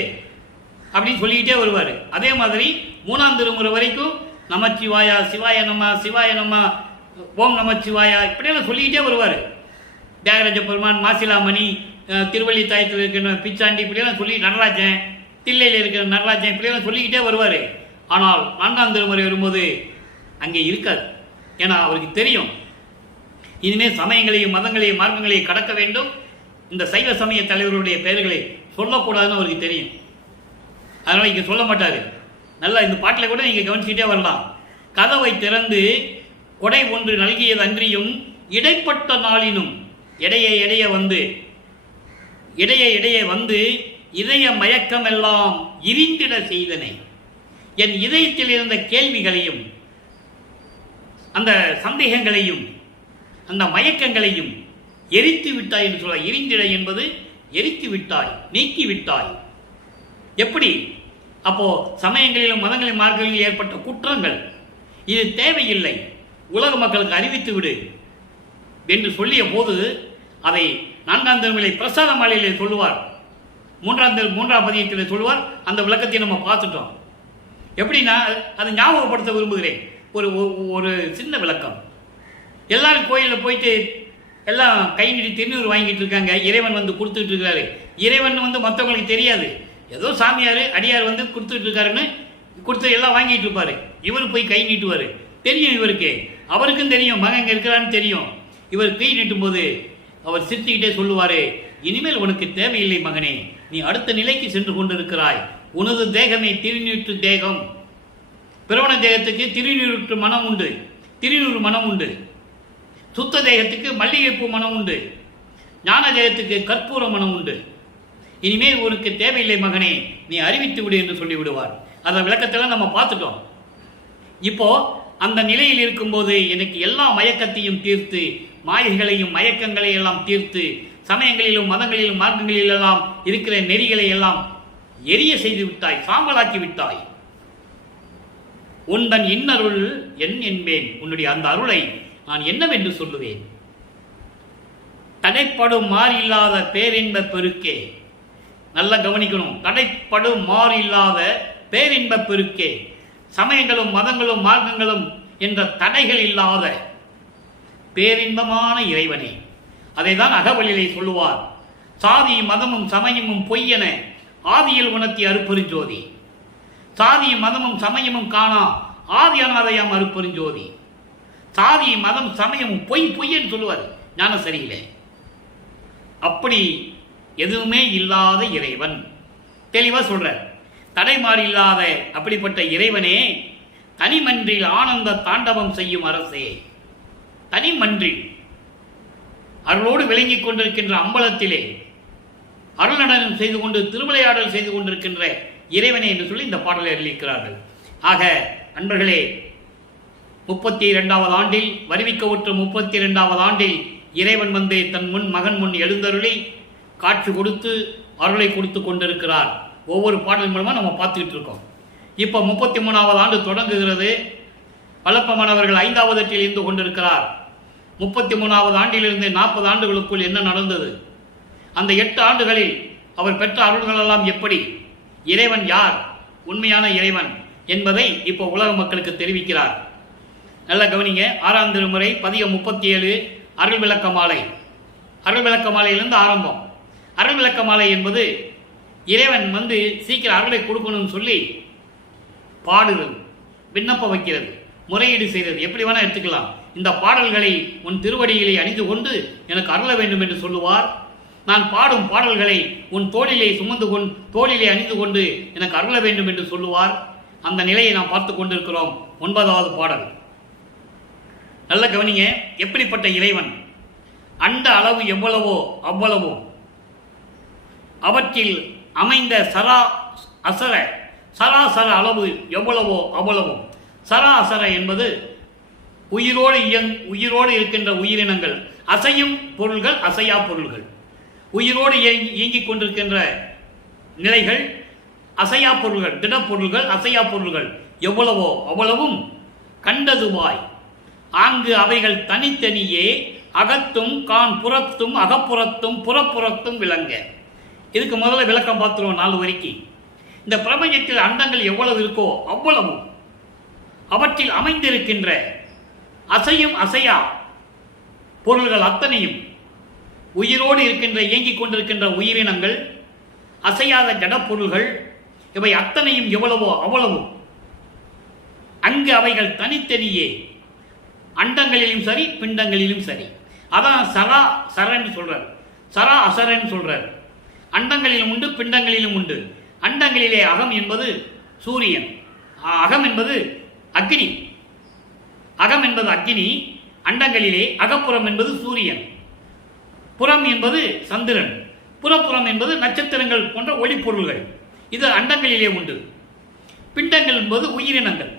அப்படின்னு சொல்லிக்கிட்டே வருவார். அதே மாதிரி 3ஆம் திருமுறை வரைக்கும் நமச்சிவாயா, சிவாய நம, சிவாய நம, ஓம் நமச்சிவாயா, இப்படியெல்லாம் சொல்லிக்கிட்டே வருவார். தியாகராஜ பெருமான், மாசிலாமணி, திருவள்ளி தாயத்தில் இருக்கிற பிச்சாண்டி, இப்படியெல்லாம் சொல்லி, நடராஜன், தில்லையில் இருக்கிற நடராஜன், இப்படியெல்லாம் சொல்லிக்கிட்டே வருவார். ஆனால் 4ஆம் திருமுறை வரும்போது அங்கே இருக்காது. ஏன்னா அவருக்கு தெரியும், இனிமேல் சமயங்களையும் மதங்களையும் மார்க்கங்களையும் கடக்க வேண்டும், இந்த சைவ சமய தலைவர்களுடைய பெயர்களை சொல்லக்கூடாதுன்னு அவருக்கு தெரியும். அதனால் இங்கே சொல்ல மாட்டார். நல்லா இந்த பாட்டில் கூட நீங்கள் கவனிச்சுக்கிட்டே வரலாம். கதவை திறந்து கொடை ஒன்று நல்கியது அன்றியும் இடைப்பட்ட நாளினும், இடையே வந்து இதய மயக்கமெல்லாம் இரிந்திட செய்தனை. என் இதயத்தில் இருந்த கேள்விகளையும் அந்த சந்தேகங்களையும் அந்த மயக்கங்களையும் எரித்து விட்டாய் என்று சொல்ல. எரிந்திட என்பது எரித்து விட்டாய், நீக்கி விட்டாய். எப்படி? அப்போ சமயங்களிலும் மதங்களிலும் மார்க்கங்களில் ஏற்பட்ட குற்றங்கள், இது தேவையில்லை, உலக மக்களுக்கு அறிவித்து விடு என்று சொல்லிய போது அதை 4ஆம் திருமுறை பிரசாத மாலையிலே சொல்லுவார், 3ஆம் பதியத்தில் சொல்லுவார். அந்த விளக்கத்தை நம்ம பார்த்துட்டோம். எப்படின்னா அதை ஞாபகப்படுத்த விரும்புகிறேன். ஒரு சின்ன விளக்கம். எல்லாரும் கோயிலில் போயிட்டு எல்லாம் கை நீட்டி திருநூறு வாங்கிட்டு இருக்காங்க. இறைவன் வந்து கொடுத்துட்டு இருக்காரு. இறைவன் வந்து மற்றவங்களுக்கு தெரியாது, ஏதோ சாமியார் அடியார் வந்து கொடுத்துட்டு இருக்காருன்னு கொடுத்து எல்லாம் வாங்கிட்டு இருப்பாரு. இவர் போய் கை நீட்டுவார். தெரியும் இவருக்கு, அவருக்கும் தெரியும் மகன் இங்கே இருக்கிறான்னு தெரியும். இவர் கை நீட்டும் போது அவர் சிரித்துக்கிட்டே சொல்லுவார், இனிமேல் உனக்கு தேவையில்லை மகனே, நீ அடுத்த நிலைக்கு சென்று கொண்டிருக்கிறாய். உனது தேகமே திருநீற்று தேகம். பிரவண தேகத்துக்கு திருநீற்று மனம் உண்டு, திருநூறு மனம் உண்டு. சுத்த தேகத்துக்கு மல்லிகைப்பூ மனம் உண்டு. ஞான தேகத்துக்கு கற்பூர மனம் உண்டு. இனிமேல் உனக்கு தேவையில்லை மகனே, நீ அறிவித்து விடு என்று சொல்லி விடுவார். அந்த விளக்கத்தெல்லாம் நம்ம பார்த்துட்டோம். இப்போ அந்த நிலையில் இருக்கும்போது எனக்கு எல்லா மயக்கத்தையும் தீர்த்து, மாயைகளையும் மயக்கங்களையும் எல்லாம் தீர்த்து, சமயங்களிலும் மதங்களிலும் மார்க்கங்களிலெல்லாம் இருக்கிற நெறிகளை எல்லாம் எரிய செய்து விட்டாய், சாம்பலாக்கி விட்டாய். உந்தன் இன்னருள் என் என்பேன். உன்னுடைய அந்த அருளை நான் என்னவென்று சொல்லுவேன்? தடைப்படும் மாறில்லாத பேரின்ப பெருக்கே. நல்லா கவனிக்கணும். தடைப்படும் மாறில்லாத பேரின்ப பெருக்கே. சமயங்களும் மதங்களும் மார்க்கங்களும் என்ற தடைகள் இல்லாத பேரின்பமான இறைவனே. அதை தான் அகவலிலே சொல்லுவார். சாதி மதமும் சமயமும் பொய்யென ஆதியில் உணர்த்திய அருப்பெருஞ்சோதி. சாதி மதமும் சமயமும் காணா ஆதி அனாதையாம் அருப்பெருஞ்சோதி. சாதி மதம் சமயமும் பொய்யன்னு சொல்லுவார் ஞான சரியில்லை. அப்படி எதுவுமே இல்லாத இறைவன் தெளிவா சொல்ற. தடைமாறி இல்லாத அப்படிப்பட்ட இறைவனே, தனிமன்றில் ஆனந்த தாண்டவம் செய்யும் அரசே. தனிமன்றில் அருளோடு விளங்கிக் கொண்டிருக்கின்ற அம்பலத்திலே அருள் நடனம் செய்து கொண்டு திருவிளையாடல் செய்து கொண்டிருக்கின்ற இறைவனே என்று சொல்லி இந்த பாடலை எழுதியிருக்கிறார்கள். ஆக அன்பர்களே, 32வது ஆண்டில், வருவிக்க உற்ற 32வது ஆண்டில் இறைவன் வந்து தன் மகன் முன் எழுந்தருளி காட்சி கொடுத்து அருளை கொடுத்து கொண்டிருக்கிறார். ஒவ்வொரு பாடல் மூலமாக நம்ம பார்த்துக்கிட்டு இருக்கோம். இப்போ 33வது ஆண்டு தொடங்குகிறது. பழப்பமானவர்கள் 5வது ஆண்டில் இருந்து கொண்டிருக்கிறார். 33வது ஆண்டிலிருந்து 40 ஆண்டுகளுக்குள் என்ன நடந்தது, அந்த 8 ஆண்டுகளில் அவர் பெற்ற அருள்களெல்லாம் எப்படி, இறைவன் யார், உண்மையான இறைவன் என்பதை இப்போ உலக மக்களுக்கு தெரிவிக்கிறார். நல்லா கவனிங்க. 6ஆம் திருமுறை பதிகம் 37 அருள் விளக்க மாலை. அருள் விளக்க மாலையிலிருந்து ஆரம்பம். அருள் விளக்க மாலை என்பது இறைவன் வந்து சீக்கிரம் அருளை கொடுக்கணும்னு சொல்லி பாடுறது, விண்ணப்பம் வைக்கிறது, முறையீடு செய்கிறது, எப்படி வேணா எடுத்துக்கலாம். இந்த பாடல்களை உன் திருவடியிலே அணிந்து கொண்டு எனக்கு அருள வேண்டும் என்று சொல்லுவார். நான் பாடும் பாடல்களை உன் தோளிலே தோளிலே அணிந்து கொண்டு எனக்கு அருள வேண்டும் என்று சொல்லுவார். அந்த நிலையை நாம் பார்த்து கொண்டிருக்கிறோம். 9வது பாடல் நல்ல கவனிங்க. எப்படிப்பட்ட இறைவன்? அண்ட அளவு எவ்வளவோ அவ்வளவோ, அவற்றில் அமைந்த சராசர அளவு எவ்வளவோ அவ்வளவோ. சராசர என்பது உயிரோடு இருக்கின்ற உயிரினங்கள், அசையும் பொருள்கள், அசையா பொருள்கள், உயிரோடு இயங்கிக் கொண்டிருக்கின்ற நிலைகள், அசையா பொருள்கள், திடப்பொருள்கள், அசையா பொருள்கள் எவ்வளவோ அவ்வளவும் கண்டதுவாய் ஆங்கு அவைகள் தனித்தனியே அகத்தும் புறத்தும் அகப்புறத்தும் புறப்புறத்தும் விளங்க. இதுக்கு முதல்ல விளக்கம் பார்த்துருவோம் 4 வரிக்கு. இந்த பிரபஞ்சத்தில் அண்டங்கள் எவ்வளவு இருக்கோ அவ்வளவும் அவற்றில் அமைந்திருக்கின்ற அசையும் அசையா பொருள்கள் அத்தனையும், உயிரோடு இருக்கின்ற இயங்கிக் கொண்டிருக்கின்ற உயிரினங்கள், அசையாத ஜடப்பொருள்கள், இவை அத்தனையும் எவ்வளவோ அவ்வளவும் அங்கு அவைகள் தனித்தனியே அண்டங்களிலும் சரி பிண்டங்களிலும் சரி. அதான் சரன்னு சொல்றார், சரா அசரன்னு சொல்றார். அண்டங்களிலும் உண்டு பிண்டங்களிலும் உண்டு. அண்டங்களிலே அகம் என்பது சூரியன், அகம் என்பது அக்னி, அகம் என்பது அக்னி. அண்டங்களிலே அகப்புறம் என்பது சூரியன், புறம் என்பது சந்திரன், புறப்புறம் என்பது நட்சத்திரங்கள் போன்ற ஒளிப்பொருள்கள். இது அண்டங்களிலே உண்டு. பிண்டங்கள் என்பது உயிரினங்கள்.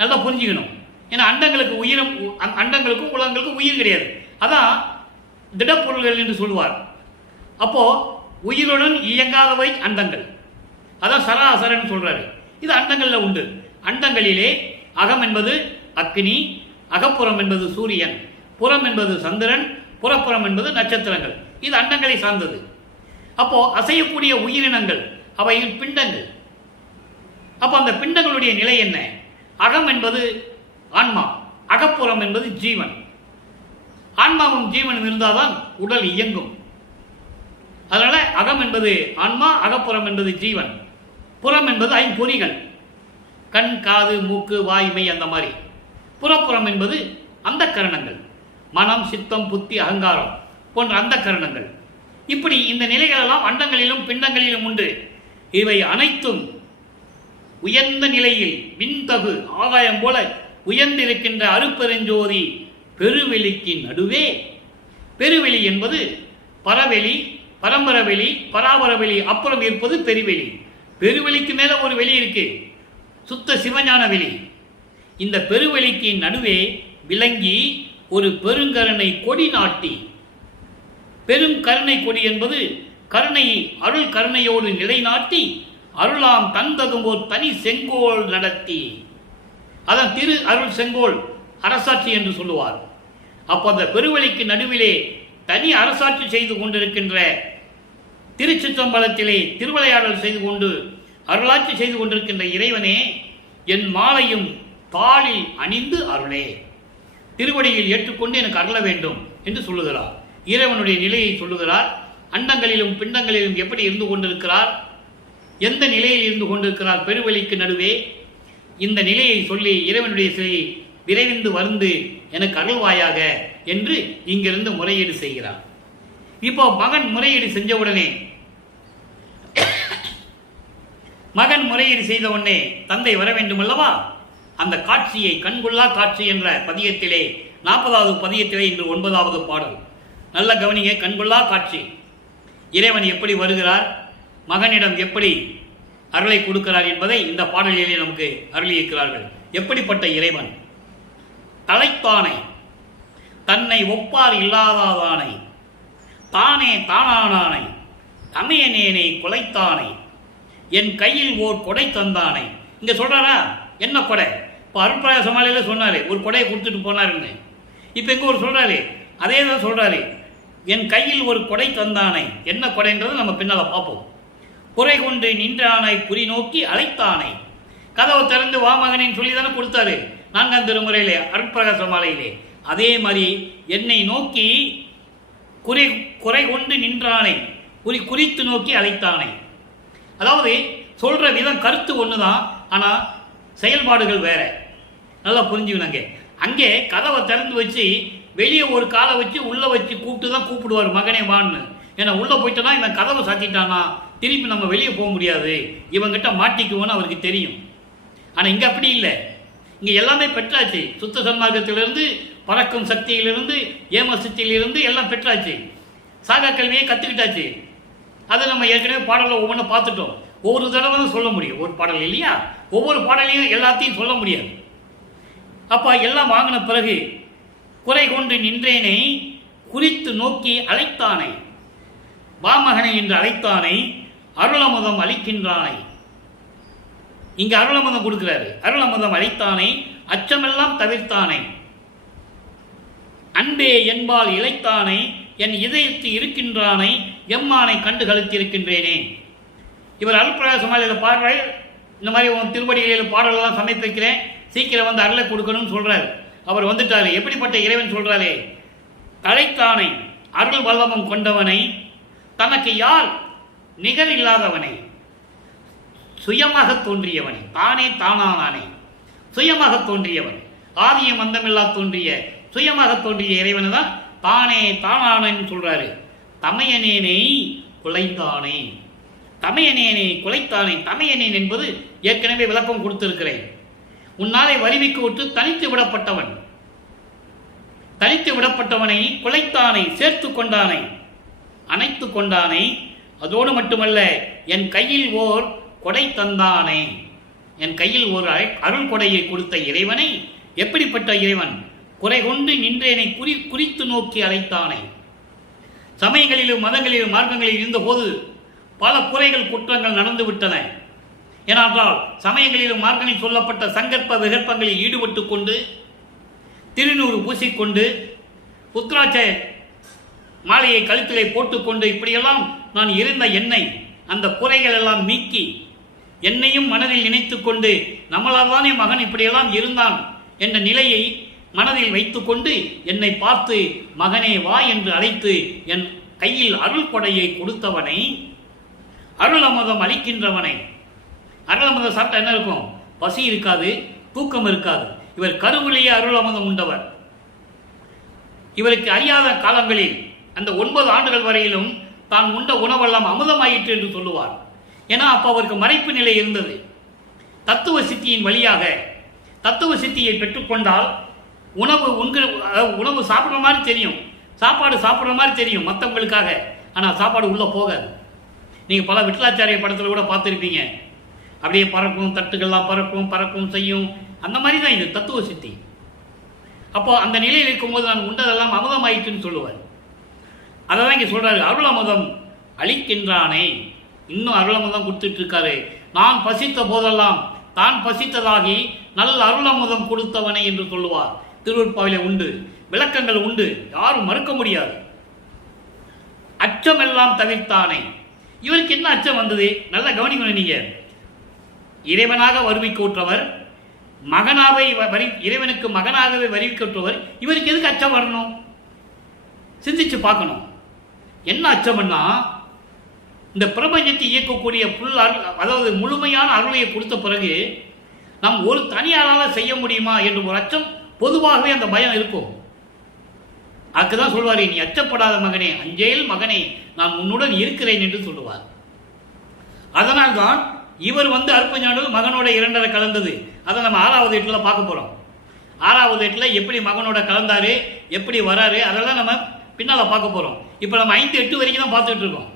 நல்லா புரிஞ்சுக்கணும். ஏன்னா அண்டங்களுக்கும் உலகங்களுக்கும் உயிர் கிடையாது. அதான் திடப்பொருள்கள் என்று சொல்லுவார். அப்போ உயிருடன் இயங்காதவை அண்டங்கள். அதான் சராசரன் சொல்றாரு. இது அண்டங்கள்ல உண்டு. அண்டங்களிலே அகம் என்பது அக்னி, அகப்புறம் என்பது சூரியன், புறம் என்பது சந்திரன், புறப்புறம் என்பது நட்சத்திரங்கள். இது அண்டங்களை சார்ந்தது. அப்போ அசையக்கூடிய உயிரினங்கள் அவையின் பிண்டங்கள். அப்போ அந்த பிண்டங்களுடைய நிலை என்ன? அகம் என்பது ஆன்மா, அகப்புறம் என்பது ஜீவன். ஆன்மாவும் ஜீவனும் இருந்தால்தான் உடல் இயங்கும். அதனால அகம் என்பது ஆன்மா, அகப்புறம் என்பது ஜீவன், புறம் என்பது ஐம்பொறிகள், கண், காது, மூக்கு, வாய்மை, அந்த மாதிரி. புறப்புறம் என்பது அந்த கரணங்கள், மனம், சித்தம், புத்தி, அகங்காரம் போன்ற அந்த கரணங்கள். இப்படி இந்த நிலைகளெல்லாம் அண்டங்களிலும் பிண்டங்களிலும் உண்டு. இவை அனைத்தும் உயர்ந்த நிலையில் விண்தகு ஆகாயம் போல உயர்ந்திருக்கின்ற அருப்பெருஞ்சோதி பெருவெளிக்கு நடுவே. பெருவெளி என்பது பரவெளி, பரம்பரவெளி, பராபரவெளி, அப்புறம் இருப்பது பெருவெளி. பெருவெளிக்கு மேல ஒரு வெளி இருக்கு, சுத்த சிவஞான வெளி. இந்த பெருவெளிக்கு நடுவே விளங்கி ஒரு பெருங்கருணை கொடி நாட்டி. பெரும் கருணை கொடி என்பது கருணையை அருள் கருணையோடு நிலைநாட்டி அருளாம் தந்தகும்போர் தனி செங்கோல் நடத்தி. அதன் திரு அருள் செங்கோல் அரசாட்சி என்று சொல்லுவார். அப்போ அந்த பெருவெளிக்கு நடுவிலே தனி அரசாட்சி செய்து கொண்டிருக்கின்ற திருச்சிற்றம்பலத்திலே திருவிளையாடல் செய்து கொண்டு அருளாட்சி செய்து கொண்டிருக்கின்ற இறைவனே, என் மாலையும் தாளில் அணிந்து அருளே, திருவடியில் ஏற்றுக்கொண்டு எனக்கு அருள வேண்டும் என்று சொல்லுகிறார். இறைவனுடைய நிலையை சொல்லுகிறார். அண்டங்களிலும் பிண்டங்களிலும் எப்படி இருந்து கொண்டிருக்கிறார், எந்த நிலையில் இருந்து கொண்டிருக்கிறார் பெருவெளிக்கு நடுவே, இந்த நிலையை சொல்லி இறைவனுடைய சிலையை விரைந்து வந்து எனக்கு அருள்வாயாக என்று இங்கிருந்து முறையீடு செய்கிறார். இப்போ மகன் முறையீடு செஞ்சவுடனே, மகன் முறையீடு செய்த உடனே தந்தை வர வேண்டும் அல்லவா? அந்த காட்சியை, கண்கொள்ளா காட்சி என்ற பதியத்திலே 40வது பதியத்திலே இன்று 9வது பாடல். நல்ல கவனிங்க. கண்கொள்ளா காட்சி. இறைவன் எப்படி வருகிறார், மகனிடம் எப்படி அருளை கொடுக்கிறார் என்பதை இந்த பாடலிலே நமக்கு அருளியிருக்கிறார்கள். எப்படிப்பட்ட இறைவன்? தலைத்தானை, தன்னை ஒப்பார் இல்லாதானை, தானே தானானானை, தமையனேனை குலைத்தானை, என் கையில் ஓர் கொடை தந்தானை. இங்க சொல்றாரா என்ன கொடை? இப்போ அருட்பிரகாச மாலையில சொன்னாரு, ஒரு கொடையை கொடுத்துட்டு போனாருன்னு. இப்போ எங்க ஒரு சொல்றாரு, அதே தான் சொல்றாரு, என் கையில் ஒரு கொடை தந்தானை. என்ன கொடைன்றதை நம்ம பின்னால பார்ப்போம். குறை கொண்டு நின்றானை குறி நோக்கி அழைத்தானை. கதவை திறந்து வா மகனின்னு சொல்லி தானே கொடுத்தாரு 4ஆம் திருமுறையிலே அருட்பிரகாச மாலையிலே. அதே மாதிரி என்னை நோக்கி குறை கொண்டு நின்றானை குறித்து நோக்கி அழைத்தானை. அதாவது சொல்ற விதம் கருத்து ஒண்ணுதான், ஆனா செயல்பாடுகள் வேற. நல்லா புரிஞ்சுக்கணுங்க. அங்கே கதவை திறந்து வச்சு வெளியே ஒரு காலை வச்சு உள்ள வச்சு கூப்பிட்டு தான் கூப்பிடுவார் மகனே வான்னு. ஏன்னா உள்ளே போயிட்டோன்னா இவன் கதவை சாத்திட்டானா திருப்பி நம்ம வெளியே போக முடியாது, இவங்கிட்ட மாட்டிக்குவோன்னு அவருக்கு தெரியும். ஆனால் இங்கே அப்படி இல்லை. இங்கே எல்லாமே பெற்றாச்சு. சுத்த சன்மார்க்கத்திலிருந்து, பறக்கும் சக்தியிலிருந்து, ஏம சக்தியிலிருந்து எல்லாம் பெற்றாச்சு. சாகா கல்வியை கற்றுக்கிட்டாச்சு. அதை நம்ம ஏற்கனவே பாடலில் ஒவ்வொன்றும் பார்த்துட்டோம். ஒவ்வொரு தடவை தான் சொல்ல முடியும் ஒரு பாடல் இல்லையா? ஒவ்வொரு பாடலையும் எல்லாத்தையும் சொல்ல முடியாது. அப்போ எல்லாம் வாங்கின பிறகு குறை கொண்டு நின்றேனை குறித்து நோக்கி அழைத்தானை, வாமகனை என்று அழைத்தானை, அருளமுதம் அளிக்கின்றானை. இங்க அருளமுதம் கொடுக்கிறாரு. அருளமுதம் அளித்தானை, அச்சமெல்லாம் தவிர்த்தானை, அன்பே என்பால் இழைத்தானை, என் இதயத்து இருக்கின்றானை, எம்மானை கண்டு கழித்திருக்கின்றேனே. இவர் அருட்பிரகாசமாக இதை பாடுறாரு. இந்த மாதிரி உன் திருவடிகளில் பாடலெல்லாம் சமைப்பிக்கிறேன், சீக்கிரம் வந்து அருளை கொடுக்கணும்னு சொல்றாரு. அவர் வந்துட்டாரு. எப்படிப்பட்ட இறைவன் சொல்றாரு? அழைத்தானை, அருள் வல்லமம் கொண்டவனை, தனக்கு யார் நிகர் இல்லாதவனை, சுயமாக தோன்றியவனை, தானே தானானானே, சுயமாக தோன்றியவன், ஆதியம் அந்தமில்லா தோன்றிய சுயமாக தோன்றிய இறைவனை தான் தானே தானானன்னு சொல்றாரு. தமையனேனை குலைத்தானே, தமையனேனை குலைத்தானே. தமையனேன் என்பது ஏற்கனவே விளக்கம் கொடுத்திருக்கிறேன். உன்னாலே வரிவிக்கு விட்டு தனித்து விடப்பட்டவன், தனித்து விடப்பட்டவனை குலைத்தானை, சேர்த்து கொண்டானை, அணைத்து கொண்டானை. அதோடு மட்டுமல்ல, என் கையில் ஓர் கொடை தந்தானே, என் கையில் ஒரு அருள் கொடையை கொடுத்த இறைவனை. எப்படிப்பட்ட இறைவன்? குறை கொண்டு நின்றேனை குறித்து நோக்கி அழைத்தானே. சமயங்களிலும் மதங்களிலும் மார்க்கங்களில் இருந்தபோது பல குறைகள் குற்றங்கள் நடந்துவிட்டன. ஏனென்றால் சமயங்களிலும் மார்க்கங்களில் சொல்லப்பட்ட சங்கற்ப விகற்பங்களில் ஈடுபட்டு கொண்டு, திருநூறு பூசிக்கொண்டு, உத்ராட்ச மாலையை கழுத்திலே போட்டுக்கொண்டு, இப்படியெல்லாம் நான் இருந்த என்னை அந்த குறைகள் எல்லாம் நீக்கி, என்னையும் மனதில் நினைத்து கொண்டு, நம்மளால் தானே மகன் இப்படியெல்லாம் இருந்தான் என்ற நிலையை மனதில் வைத்துக்கொண்டு என்னை பார்த்து மகனே வா என்று அழைத்து என் கையில் அருள் கொடையை கொடுத்தவனை, அருள் அமுதம் அளிக்கின்றவனை. அருள் அமுதம் சாப்பிட்டா என்ன இருக்கும்? பசி இருக்காது, தூக்கம் இருக்காது. இவர் கருவிலேயே அருள் அமுதம் உண்டவர். இவருக்கு அறியாத காலங்களில் அந்த 9 ஆண்டுகள் வரையிலும் தான் உண்ட உணவெல்லாம் அமுதமாயிற்று என்று சொல்லுவார். ஏன்னா அப்போ அவருக்கு மறைப்பு நிலை இருந்தது. தத்துவ சித்தியின் வழியாக தத்துவ சித்தியை பெற்றுக்கொண்டால் உணவு சாப்பிட்ற மாதிரி தெரியும், சாப்பாடு சாப்பிட்ற மாதிரி தெரியும் மற்றவங்களுக்காக. ஆனால் சாப்பாடு உள்ளே போகாது. நீங்கள் பல விட்டலாச்சாரிய படத்தில் கூட பார்த்துருப்பீங்க. அப்படியே பறக்கும், தட்டுகள்லாம் பறக்கும், பறக்கும் செய்யும். அந்த மாதிரி தான் இது தத்துவ சித்தி. அப்போ அந்த நிலையில் இருக்கும்போது நான் உண்டதெல்லாம் அமுதமாயிட்டுன்னு சொல்லுவார். அதை தான் இங்கே சொல்றாரு. அருள் அமுதம் அளிக்கின்றானே. இன்னும் அருள் அமுதம் கொடுத்துட்டு இருக்காரு. நான் பசித்த போதெல்லாம் தான் பசித்ததாகி நல்ல அருள் அமுதம் கொடுத்தவனை என்று சொல்லுவார். திருவருட்பாவிலே உண்டு, விளக்கங்கள் உண்டு, யாரும் மறுக்க முடியாது. அச்சமெல்லாம் தவிர்த்தானே. இவருக்கு என்ன அச்சம் வந்தது? நல்லா கவனிக்கணும் நீங்க. இறைவனாக வருவிக்கோற்றவர், மகனாவை இறைவனுக்கு மகனாகவே வருவிக்கோற்றவர், இவருக்கு எதுக்கு அச்சம் வரணும்? சிந்திச்சு பார்க்கணும். என்ன அச்சம்னா, இந்த பிரபஞ்சத்தை இயக்கக்கூடிய புல் அருள், அதாவது முழுமையான அருளையை கொடுத்த பிறகு நாம் ஒரு தனியாரால் செய்ய முடியுமா என்று ஒரு அச்சம் பொதுவாகவே அந்த பயம் இருக்கும். அதுக்குதான் சொல்வார், நீ அச்சப்படாத மகனே, அஞ்சேல் மகனே, நான் உன்னுடன் இருக்கிறேன் என்று சொல்லுவார். அதனால்தான் இவர் அற்புஞானது மகனோட 2.5 கலந்தது. அதை நம்ம 6வது எட்டில் பார்க்க போறோம். 6வது எட்டில் எப்படி மகனோட கலந்தாரு, எப்படி வராரு, அதெல்லாம் நம்ம பின்னால பார்க்க போறோம். இப்போ நம்ம 5, 8 வரைக்கும் தான் பார்த்துட்டு இருக்கோம்.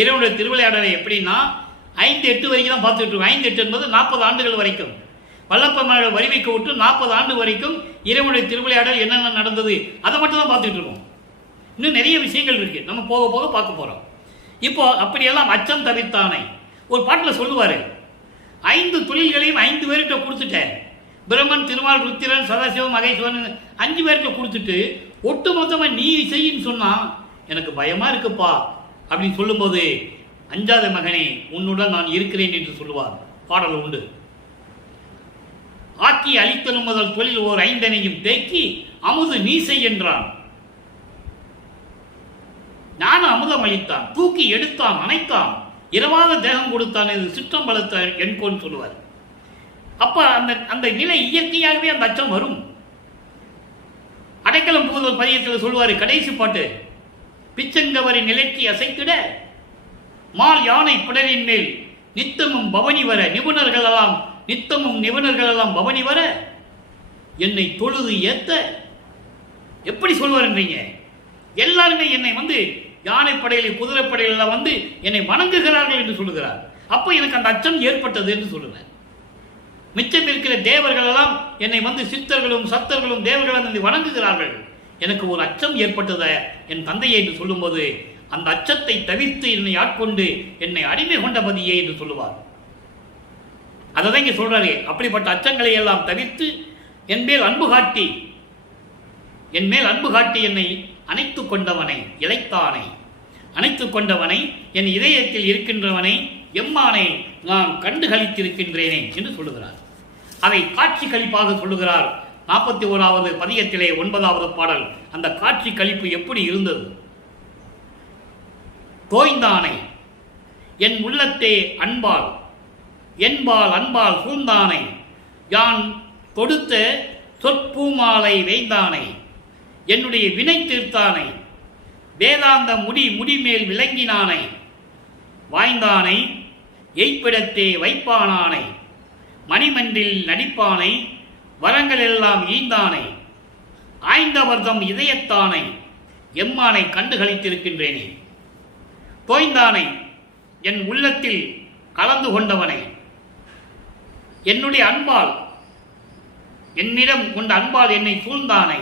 இறைவனுடைய திருவிளையாடலை எப்படின்னா 5, 8 வரைக்கும் தான் பார்த்துட்டு இருக்கோம். 5, 8 என்பது 40 ஆண்டுகள் வரைக்கும் வல்லப்பெருமாளை வரிவைக்க விட்டு 40 ஆண்டு வரைக்கும் இறைவனுடைய திருவிளையாடல் என்னென்ன நடந்தது அதை மட்டும் தான் பார்த்துட்டு இருக்கோம். இன்னும் நிறைய விஷயங்கள் இருக்கு, நம்ம போக போக பார்க்க போறோம். இப்போ அப்படியெல்லாம் அச்சம் தவிர்த்தானே. ஒரு பாட்டில் சொல்லுவாரு, 5 தொழில்களையும் 5 பேர்கிட்ட கொடுத்துட்டேன். பிரம்மன், திருமால், ருத்திரன், சதாசிவம், மகேஸ்வரன் 5 பேர்கிட்ட கொடுத்துட்டு ஒட்டு மொத்தமாக நீ செய்யின்னு சொன்னா எனக்கு பயமா இருக்குப்பா அப்படின்னு சொல்லும்போது, அஞ்சாத மகனே உன்னுடன் நான் இருக்கிறேன் என்று சொல்லுவார். பாடல் உண்டு. ஆக்கி அளித்தலும் முதல் தொழில் ஓர் 5 தேக்கி அமுது நீ செய் என்றான். ஞான அமுதம் அளித்தான், தூக்கி எடுத்தான், அணைத்தான், இரவாத தேகம் கொடுத்தான், இது சிற்றம் பலத்த என்கோன்னு சொல்லுவார். அப்ப அந்த நிலை இயற்கையாகவே அந்த அச்சம் வரும். அடைக்கலம் புகுதல் பதியத்தில் சொல்லுவாரு, கடைசி பாட்டு, பிச்சங்கவரை நிலைக்கு அசைத்திட மால் யானை பிடரின் மேல் நித்தமும் பவனி வர நிபுணர்களெல்லாம் பவனி வர என்னை தொழுது ஏத்த எப்படி சொல்வார்ன்றீங்க? எல்லாருமே என்னை யானைப்படையில் குதிரைப்படையில் எல்லாம் என்னை வணங்குகிறார்கள் என்று சொல்லுகிறார். அப்போ எனக்கு அந்த அச்சம் ஏற்பட்டது என்று சொல்லுவேன். மிச்சம் இருக்கிற தேவர்கள் எல்லாம் என்னை சித்தர்களும் சத்தர்களும் தேவர்களும் என்னை வணங்குகிறார்கள். எனக்கு ஒரு அச்சம் ஏற்பட்டத என் தந்தையை என்று சொல்லும்போது அந்த அச்சத்தை தவிர்த்து என்னை ஆட்கொண்டு என்னை அடிமை கொண்டபதியே என்று சொல்லுவார். அதை தான் இங்கே சொல்றாரு. அப்படிப்பட்ட அச்சங்களை எல்லாம் தவிர்த்து என் மேல் அன்பு காட்டி என்னை அணைத்துக் கொண்டவனை, இளைத்தானை, அணைத்துக் கொண்டவனை, என் இதயத்தில் இருக்கின்றவனை, எம்மானை நான் கண்டு கழித்திருக்கின்றேனே என்று சொல்லுகிறார். அதை காட்சி கழிப்பாக சொல்லுகிறார். 41வது பதிகத்திலே 9வது பாடல். அந்த காட்சி கழிப்பு எப்படி இருந்தது? தோய்ந்தானை என் உள்ளத்தே அன்பால் அன்பால் சூழ்ந்தானை யான் கொடுத்த சொற்பூமாலை வேய்ந்தானை என்னுடைய வினை தீர்த்தானை வேதாந்த முடிமேல் விளங்கினானை வாய்ந்தானை எய்ப்பிடத்தே வைப்பானானை மணிமன்றில் நடிப்பானை வரங்கள் எல்லாம் ஈந்தானை ஆய்ந்தவர்தம் இதயத்தானை எம்மானை கண்டு கழித்திருக்கின்றேனே. தோய்ந்தானை என் உள்ளத்தில் கலந்து கொண்டவனை, என்னுடைய அன்பால் என்னிடம் கொண்ட அன்பால் என்னை சூழ்ந்தானை,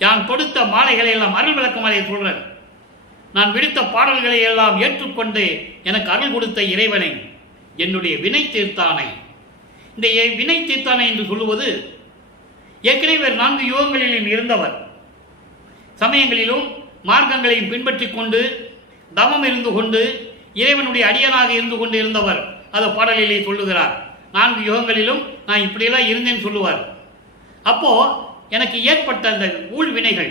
யான் கொடுத்த மாலைகளை எல்லாம் அருள் விளக்க மாலையை சொல்றேன், நான் விடுத்த பாடல்களை எல்லாம் ஏற்றுக்கொண்டு எனக்கு அருள் கொடுத்த இறைவனை, என்னுடைய வினை தீர்த்தானை. இந்த வினை தீர்த்தானை என்று சொல்லுவது ஏற்கனவே 4 யுகங்களிலும் இருந்தவர், சமயங்களிலும் மார்க்கங்களையும் பின்பற்றி கொண்டு தவம் இருந்து கொண்டு இறைவனுடைய அடியனாக இருந்து கொண்டு இருந்தவர். அதை பாடலிலே சொல்லுகிறார். 4 யுகங்களிலும் நான் இப்படியெல்லாம் இருந்தேன்னு சொல்லுவார். அப்போ எனக்கு ஏற்பட்ட அந்த ஊழ்வினைகள்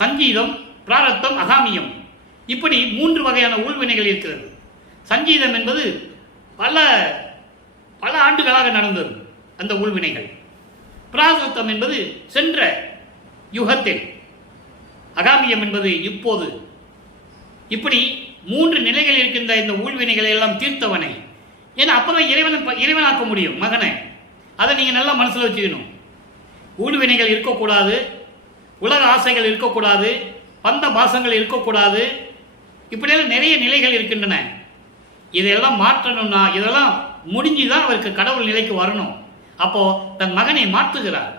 சஞ்சீதம், பிராரத்தம், அகாமியம், இப்படி 3 வகையான ஊழ்வினைகள் இருக்கிறது. சஞ்சீதம் என்பது பல ஆண்டுகளாக நடந்தது அந்த ஊழ்வினைகள். பிராரத்தம் என்பது சென்ற யுகத்தில், அகாமியம் என்பது இப்போது. இப்படி 3 நிலைகள் இருக்கின்ற இந்த ஊழ்வினைகளை எல்லாம் தீர்த்தவனை. ஏன்னா அப்பதான் இறைவனாக்க முடியும் மகனை. அதை நீங்க நல்லா மனசுல வச்சுக்கணும். ஊழ்வினைகள் இருக்கக்கூடாது, உலக ஆசைகள் இருக்கக்கூடாது, பந்த பாசங்கள் இருக்கக்கூடாது. இப்படியெல்லாம் நிறைய நிலைகள் இருக்கின்றன. இதையெல்லாம் மாற்றணும்னா இதெல்லாம் முடிஞ்சுதான் அவருக்கு கடவுள் நிலைக்கு வரணும். அப்போ தன் மகனை மாற்றுகிறார்.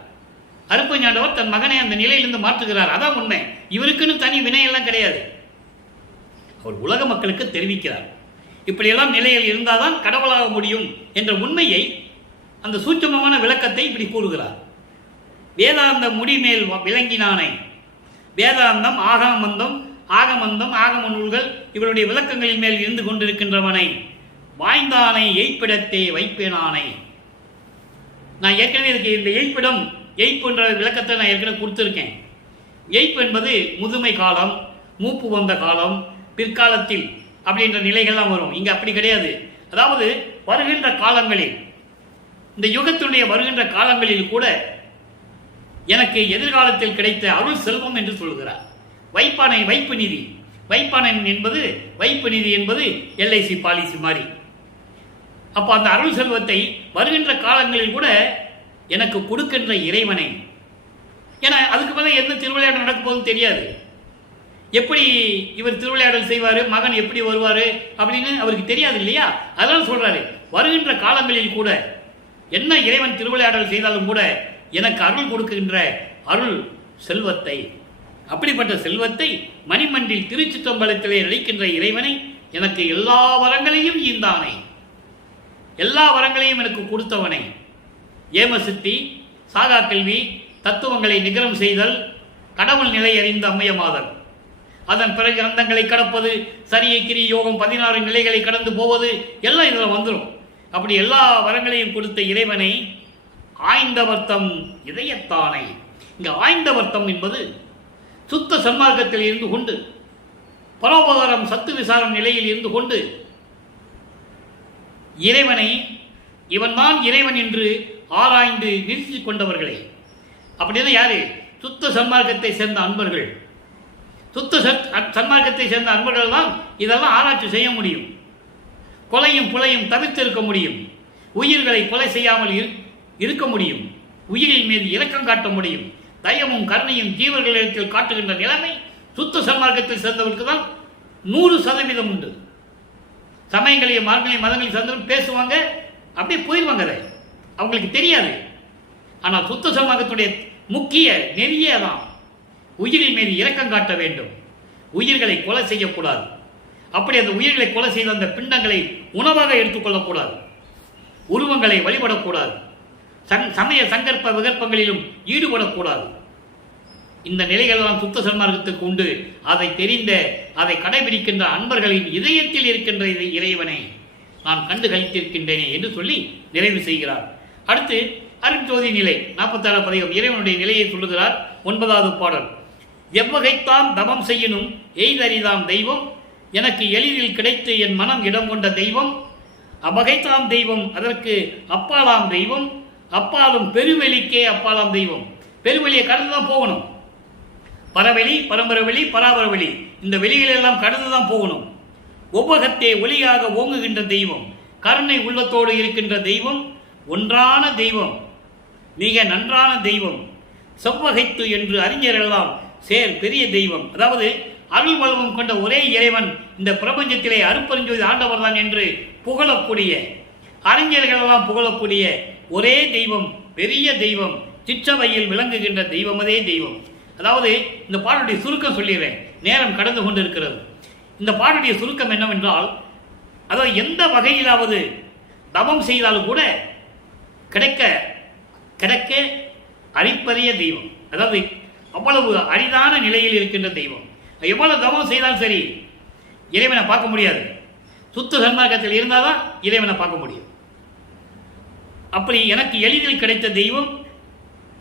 அருப்பஞாண்டவர் தன் மகனை அந்த நிலையிலிருந்து மாற்றுகிறார். அதான் உண்மை. இவருக்குன்னு தனி வினையெல்லாம் கிடையாது. அவர் உலக மக்களுக்கு தெரிவிக்கிறார். இப்படியெல்லாம் நிலையில் இருந்தால்தான் கடவுளாக முடியும் என்ற உண்மையை, அந்த சூட்சமமான விளக்கத்தை இப்படி கூறுகிறார். வேதாந்த முடிமேல் விளங்கினானை, வேதாந்தம், ஆகமந்தம், ஆகம நூல்கள் இவருடைய விளக்கங்களின் மேல் இருந்து கொண்டிருக்கின்றவனை வாய்ந்தானை எய்ப்பிடத்தே வைப்பேனானை. நான் ஏற்கனவே இதுக்கு இந்த எய்ப்பு என்ற விளக்கத்தை நான் ஏற்கனவே கொடுத்துருக்கேன். எய்ப்பு என்பது முதுமை காலம், மூப்பு வந்த காலம், பிற்காலத்தில் அப்படின்ற நிலைகள்லாம் வரும். இங்கே அப்படி கிடையாது. அதாவது வருகின்ற காலங்களில், இந்த யுகத்தினுடைய வருகின்ற காலங்களில் கூட எனக்கு எதிர்காலத்தில் கிடைத்த அருள் செல்வம் என்று சொல்கிறார். வைப்பானை வைப்பு நிதி. வைப்பானன் என்பது, வைப்பு நிதி என்பது LIC பாலிசி மாதிரி. அப்போ அந்த அருள் செல்வத்தை வருகின்ற காலங்களில் கூட எனக்கு கொடுக்கின்ற இறைவனை. ஏன்னா அதுக்கு மேலே எந்த திருவிளையாடல் நடக்கும் போதும் தெரியாது. எப்படி இவர் திருவிளையாடல் செய்வார், மகன் எப்படி வருவார் அப்படின்னு அவருக்கு தெரியாது இல்லையா? அதெல்லாம் சொல்றாரு. வருகின்ற காலங்களில் கூட என்ன இறைவன் திருவிளையாடல் செய்தாலும் கூட எனக்கு அருள் கொடுக்கின்ற அருள் செல்வத்தை, அப்படிப்பட்ட செல்வத்தை மணிமன்றில் திருச்சிற்றம்பலத்திலே நடிக்கின்ற இறைவனை, எனக்கு எல்லா வரங்களையும் ஈந்தானை, எல்லா வரங்களையும் எனக்கு கொடுத்தவனை, ஏமசித்தி, சாகா கல்வி, தத்துவங்களை நிகரம் செய்தல், கடவுள் நிலை அறிந்த அம்மையமாதல், அதன் பிறகு அந்தங்களை கடப்பது, சரியை கிரி யோகம் 16 நிலைகளை கடந்து போவது, எல்லாம் இதில் வந்துடும். அப்படி எல்லா வரங்களையும் கொடுத்த இறைவனை ஆய்ந்தவர்த்தம் இதயத்தானை. இங்க ஆய்ந்தவர்த்தம் என்பது சுத்த சன்மார்க்கத்தில் இருந்து கொண்டு, பரோபகாரம் சத்து விசாரம் நிலையில் இருந்து கொண்டு இறைவனை இவன்தான் இறைவன் என்று ஆராய்ந்து நிறுத்திக் கொண்டவர்களே. அப்படின்னா யாரு? சுத்த சன்மார்க்கத்தை சேர்ந்த அன்பர்கள். சுத்த சன்மார்க்கத்தை சேர்ந்த அன்பர்கள் தான் இதெல்லாம் ஆராய்ச்சி செய்ய முடியும். கொலையும் புலையும் தவிர்த்து இருக்க முடியும். உயிர்களை கொலை செய்யாமல் இருக்க முடியும். உயிரின் மீது இரக்கம் காட்ட முடியும். தயமும் கருணையும் ஜீவர்களிடத்தில் காட்டுகின்ற நிலைமை சுத்த சன்மார்க்கத்தில் சேர்ந்தவருக்கு தான் 100% உண்டு. சமயங்களையும் மார்க்கங்களையும் மதங்களையும் சேர்ந்தவர்கள் பேசுவாங்க, அப்படியே போயிடுவாங்க. அதை அவங்களுக்கு தெரியாது. ஆனால் சுத்த சன்மார்க்கத்துடைய முக்கிய நெறியே தான் உயிரின் மீது இரக்கம் காட்ட வேண்டும். உயிர்களை கொலை செய்யக்கூடாது. அப்படி அந்த உயிர்களை கொலை செய்த அந்த பிண்டங்களை உணவாக எடுத்துக்கொள்ளக்கூடாது. உருவங்களை வழிபடக்கூடாது. சமய சங்கற்ப விகற்பங்களிலும் ஈடுபடக்கூடாது. இந்த நிலைகளெல்லாம் சுத்த சன்மார்க்கத்துக்கு உண்டு. அதை தெரிந்த, அதை கடைபிடிக்கின்ற அன்பர்களின் இதயத்தில் இருக்கின்ற இறைவனை நான் கண்டு கழித்திருக்கின்றேனே என்று சொல்லி நிறைவு செய்கிறார். அடுத்து அருட்ஜோதி நிலை 46 பதிகம் இறைவனுடைய நிலையை சொல்லுகிறார். 9வது பாடல். எவ்வகைத்தான் தவம் செய்யணும் எய்தறிதாம் தெய்வம், எனக்கு எளிதில் கிடைத்து என் மனம் இடம் கொண்ட தெய்வம், அவ்வகைத்தாம் தெய்வம், அதற்கு அப்பாலாம் தெய்வம், அப்பாலும் பெருவெளிக்கே அப்பாலாம் தெய்வம். பெருவெளியை கடந்து தான் போகணும். பரவெளி, பரம்பரவெளி, பராபரவெளி, இந்த வெளிகளெல்லாம் கடந்து தான் போகணும். ஒவ்வகத்தே ஒளியாக ஓங்குகின்ற தெய்வம், கருணை உள்ளத்தோடு இருக்கின்ற தெய்வம், ஒன்றான தெய்வம், மிக நன்றான தெய்வம், செவ்வகைத்து என்று அறிஞரெல்லாம் சேர் பெரிய தெய்வம். அதாவது அருள் வளமும் கொண்ட ஒரே இறைவன் இந்த பிரபஞ்சத்திலே அருட்பெருஞ்சோதி ஆண்டவர் தான் என்று புகழக்கூடிய, அறிஞர்களெல்லாம் புகழக்கூடிய ஒரே தெய்வம், பெரிய தெய்வம், சிற்றவையில் விளங்குகின்ற தெய்வமதே தெய்வம். அதாவது இந்த பாடலுடைய சுருக்கம் சொல்லிடுறேன், நேரம் கடந்து கொண்டிருக்கிறது. இந்த பாடலுடைய சுருக்கம் என்னவென்றால், அதாவது எந்த வகையிலாவது தவம் செய்தாலும் கூட கிடைக்க அரிப்பரிய தெய்வம். அதாவது அவ்வளவு அரிதான நிலையில் இருக்கின்ற தெய்வம். எவ்வளவு தவம் செய்தாலும் சரி இறைவனை பார்க்க முடியாது. சுத்த சன்மார்க்கத்தில் இருந்தால்தான் இறைவனை பார்க்க முடியும். அப்படி எனக்கு எளிதில் கிடைத்த தெய்வம்,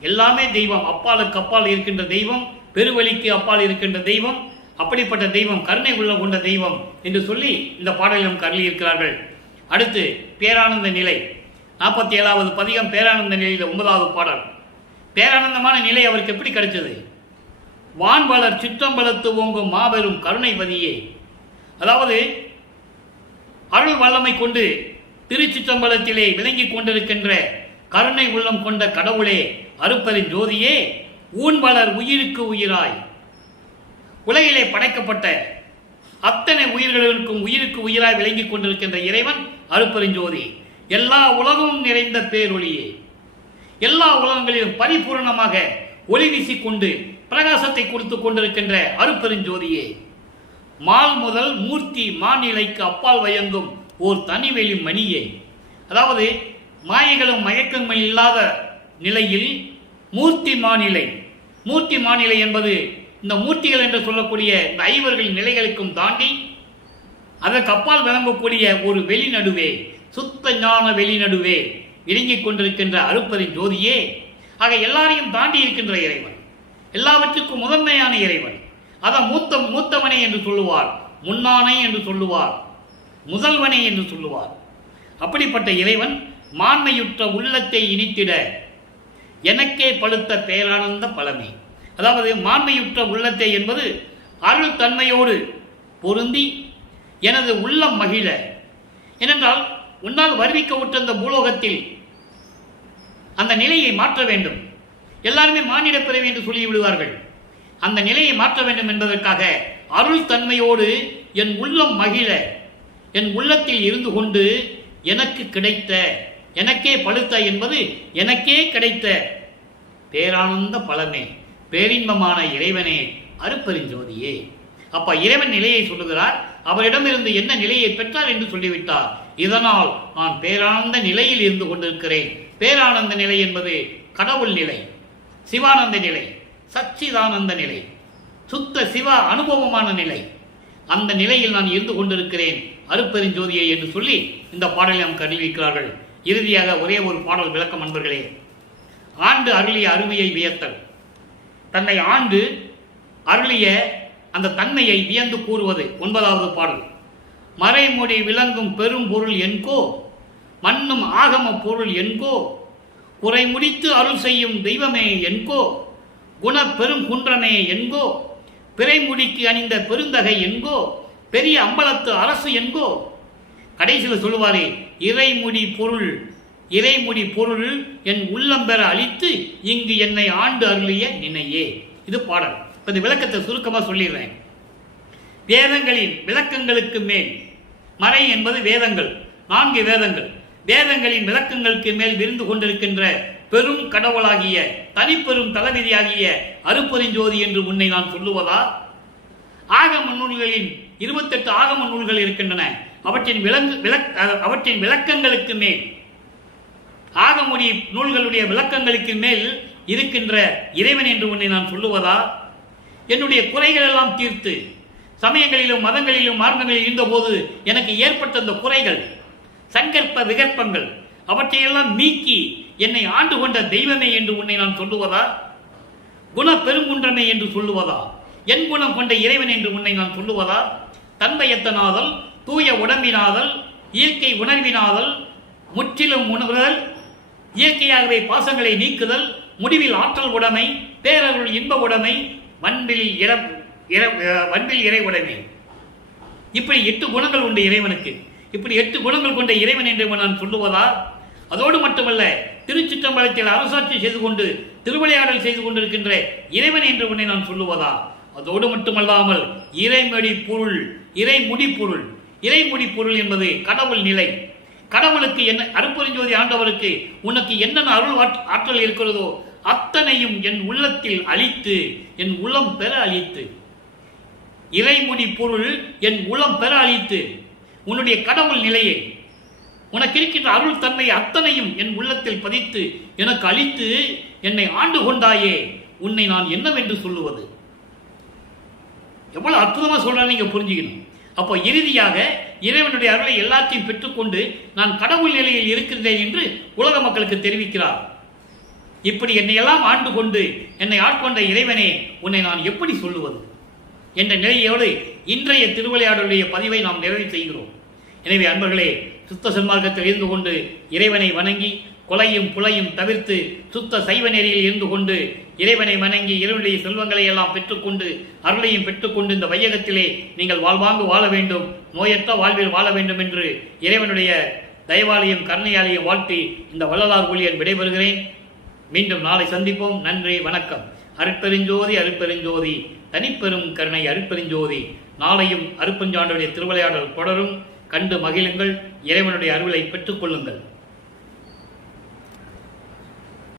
எல்லாமே தெய்வம், அப்பாலுக்கு அப்பால் இருக்கின்ற தெய்வம், பெருவழிக்கு அப்பால் இருக்கின்ற தெய்வம், அப்படிப்பட்ட தெய்வம், கருணை உள்ள கொண்ட தெய்வம் என்று சொல்லி இந்த பாடலிலும் கருளி இருக்கிறார்கள். அடுத்து பேரானந்த நிலை 47வது பதிகம் பேரானந்த நிலையில் 9வது பாடல். பேரானந்தமான நிலை அவருக்கு எப்படி கிடைச்சது? வான்வளர் சிற்றம்பலத்து ஓங்கும் மாபெரும் கருணைபதியே. அதாவது அருள் வல்லமை கொண்டு திருச்சிற்றம்பலத்திலே விளங்கி கொண்டிருக்கின்ற கருணை உள்ளம் கொண்ட கடவுளே, அருட்பெருஞ் ஜோதியே, ஊன்வளர் உயிருக்கு உயிராய், உலகிலே படைக்கப்பட்ட அத்தனை உயிர்களுக்கும் உயிருக்கு உயிராய் விளங்கி கொண்டிருக்கின்ற இறைவன் அருட்பெருஞ்சோதி, எல்லா உலகமும் நிறைந்த பேரொளியே, எல்லா உலகங்களிலும் பரிபூர்ணமாக ஒளி வீசிக்கொண்டு பிரகாசத்தை கொடுத்து கொண்டிருக்கின்ற அருட்பெருஞ்சோதியே, மால் முதல் மூர்த்தி மாநிலைக்கு அப்பால் வயங்கும் ஓர் தனிவெளி மணியே. அதாவது மாயைகளும் மயக்கங்கள் இல்லாத நிலையில் மூர்த்தி மாநிலை. மூர்த்தி மாநிலை என்பது இந்த மூர்த்திகள் என்று சொல்லக்கூடிய இந்த ஐவர்களின் நிலைகளுக்கும் தாண்டி அதற்கு அப்பால் விளங்கக்கூடிய ஒரு வெளிநடுவே, சுத்த ஞான வெளிநடுவே இறங்கிக் கொண்டிருக்கின்ற அருட்பெருஞ் ஜோதியே. ஆக எல்லாரையும் தாண்டி இருக்கின்ற இறைவன், எல்லாவற்றுக்கும் முதன்மையான இறைவன். அதான் மூத்தவனை என்று சொல்லுவார், முன்னானை என்று சொல்லுவார், முதல்வனை என்று சொல்லுவார். அப்படிப்பட்ட இறைவன் மாண்மையுற்ற உள்ளத்தை இனித்திட எனக்கே பழுத்த பேரானந்த பழமை. அதாவது மாண்மையுற்ற உள்ளத்தை என்பது அருள் தன்மையோடு பொருந்தி எனது உள்ளம் மகிழ. ஏனென்றால் உன்னால் வருவிக்க விட்ட அந்த பூலோகத்தில் அந்த நிலையை மாற்ற வேண்டும். எல்லாருமே மானிட பிறவி என்று சொல்லி விடுவார்கள். அந்த நிலையை மாற்ற வேண்டும் என்பதற்காக அருள் தன்மையோடு என் உள்ளம் மகிழ, என் உள்ளத்தில் இருந்து கொண்டு எனக்கு கிடைத்த, எனக்கே பழுத்த என்பது எனக்கே கிடைத்த பேரானந்த பலமே, பேரின்பமான இறைவனே, அருட்பெருஞ்சோதியே. அப்ப இறைவன் நிலையை சொல்லுகிறார். அவரிடமிருந்து என்ன நிலையை பெற்றார் என்று சொல்லிவிட்டார். இதனால் நான் பேரானந்த நிலையில் இருந்து கொண்டிருக்கிறேன். பேரானந்த நிலை என்பது கடவுள் நிலை, சிவானந்த நிலை, சச்சிதானந்த நிலை, சுத்த சிவ அனுபவமான நிலை. அந்த நிலையில் நான் இருந்து கொண்டிருக்கிறேன் அருட்பெருஞ்சோதியை என்று சொல்லி இந்த பாடலை நாம் கருவிக்கிறார்கள். இறுதியாக ஒரே ஒரு பாடல் விளக்கம் அன்பர்களே. ஆண்டு அருளிய அருமையை வியத்தல். தன்னை ஆண்டு அருளிய அந்த தன்மையை வியந்து கூறுவது 9வது பாடல். மறைமொழி விளங்கும் பெரும் பொருள் என்கோ, மண்ணும் ஆகம பொருள் என்கோ, குறை முடித்து அருள் செய்யும் தெய்வமே என்கோ, குண பெரும் குன்றமே என்கோ, பிறைமுடிக்கு அணிந்த பெருந்தகை என்கோ, பெரிய அம்பலத்து அரசு என்கோ. கடைசியில் சொல்லுவாரே, இறைமுடி பொருள் என் உள்ளம் பெற அளித்து இங்கு என்னை ஆண்டு அருளிய நினையே. இது பாடல். இந்த விளக்கத்தை சுருக்கமாக சொல்லிடுறேன். வேதங்களின் விளக்கங்களுக்கு மேல், மறை என்பது வேதங்கள், 4 வேதங்கள், வேதங்களின் விளக்கங்களுக்கு மேல் விருந்து கொண்டிருக்கின்ற பெரும் கடவுளாகிய தனிப்பெரும் தளபதியாகிய அருப்பெருஞ்சோதி என்று உன்னை நான் சொல்லுவதா? ஆகம நூல்களின் 28 ஆகம நூல்கள் இருக்கின்றன. அவற்றின் விளக்கங்களுக்கு மேல், ஆகமுடி நூல்களுடைய விளக்கங்களுக்கு மேல் இருக்கின்ற இறைவன் என்று உன்னை நான் சொல்லுவதா? என்னுடைய குறைகள் எல்லாம் தீர்த்து சமயங்களிலும் மதங்களிலும் மார்க்கங்களில் இருந்தபோது எனக்கு ஏற்பட்ட அந்த குறைகள், சங்கற்ப விகற்பங்கள், அவற்றையெல்லாம் நீக்கி என்னை ஆண்டு கொண்ட தெய்வமே என்று உன்னை நான் சொல்லுவதா? குண பெருங்குன்றமே என்று சொல்லுவதா? என் குணம் கொண்ட இறைவன் என்று உன்னை நான் சொல்லுவதா? தன்மையத்தனாதல், தூய உடம்பினாதல், இயற்கை உணர்வினாதல், முற்றிலும் உணர்தல், இயற்கையாகவே பாசங்களை நீக்குதல், முடிவில் ஆற்றல் உடைமை, பேரருள் இன்ப உடைமை, வன்பில் இறை உடைமை. இப்படி 8 குணங்கள் உண்டு இறைவனுக்கு. இப்படி 8 குணங்கள் கொண்ட இறைவன் என்று நான் சொல்லுவதா? அதோடு மட்டுமல்ல, திருச்சிற்றம்பலத்தில் அரசாட்சி செய்து கொண்டு திருவிளையாடல் செய்து கொண்டிருக்கின்ற இறைவன் என்று உன்னை நான் சொல்லுவதா? அதோடு மட்டுமல்லாமல் இறைமுடி பொருள் என்பது கடவுள் நிலை. கடவுளுக்கு என்ன, அருப்பெருஞ்சோதி ஆண்டவருக்கு உனக்கு என்னென்ன அருள் ஆற்றல் இருக்கிறதோ அத்தனையும் என் உள்ளத்தில் அளித்து, என் உளம் பெற அளித்து, இறைமுடி பொருள் என் உளம் பெற அளித்து, உன்னுடைய கடவுள் நிலையை, உனக்கு இருக்கின்ற அருள் தன்மை அத்தனையும் என் உள்ளத்தில் பதித்து எனக்கு அளித்து என்னை ஆண்டு கொண்டாயே, உன்னை நான் என்னவென்று சொல்லுவது? எவ்வளவு அற்புதமா சொல்றான்னு நீங்க புரிஞ்சுக்கணும். அப்போ இறுதியாக இறைவனுடைய அருளை எல்லாத்தையும் பெற்றுக்கொண்டு நான் கடவுள் நிலையில் இருக்கின்றேன் என்று உலக மக்களுக்கு தெரிவிக்கிறார். இப்படி என்னை எல்லாம் ஆண்டு கொண்டு என்னை ஆட்கொண்ட இறைவனே, உன்னை நான் எப்படி சொல்லுவது என்ற நிலையோடு இன்றைய திருவிளையாடலுடைய பதிவை நாம் நிறைவு செய்கிறோம். எனவே அன்பர்களே, சுத்த சன்மார்க்கத்தில் இருந்து கொண்டு இறைவனை வணங்கி கொலையும் புலையும் தவிர்த்து சுத்த சைவ நெறியில் இருந்து கொண்டு இறைவனை வணங்கி இறைவனுடைய செல்வங்களை எல்லாம் பெற்றுக்கொண்டு அருளையும் பெற்றுக்கொண்டு இந்த வையகத்திலே நீங்கள் வாழ்வாங்கு வாழ வேண்டும், நோயற்ற வாழ்வில் வாழ வேண்டும் என்று இறைவனுடைய தயவாலையும் கருணையாலையும் வாழ்த்தி இந்த வள்ளலார் ஊழியன் விடைபெறுகிறேன். மீண்டும் நாளை சந்திப்போம். நன்றி, வணக்கம். அருட்பெருஞ்சோதி தனிப்பெரும் கருணை அருட்பெருஞ்சோதி. நாளையும் அருட்பெருஞ்சாண்டவருடைய திருவிளையாடல் தொடரும். கண்டு மகிழுங்கள். இறைவனுடைய அருளை பெற்றுக்கொள்ளுங்கள்.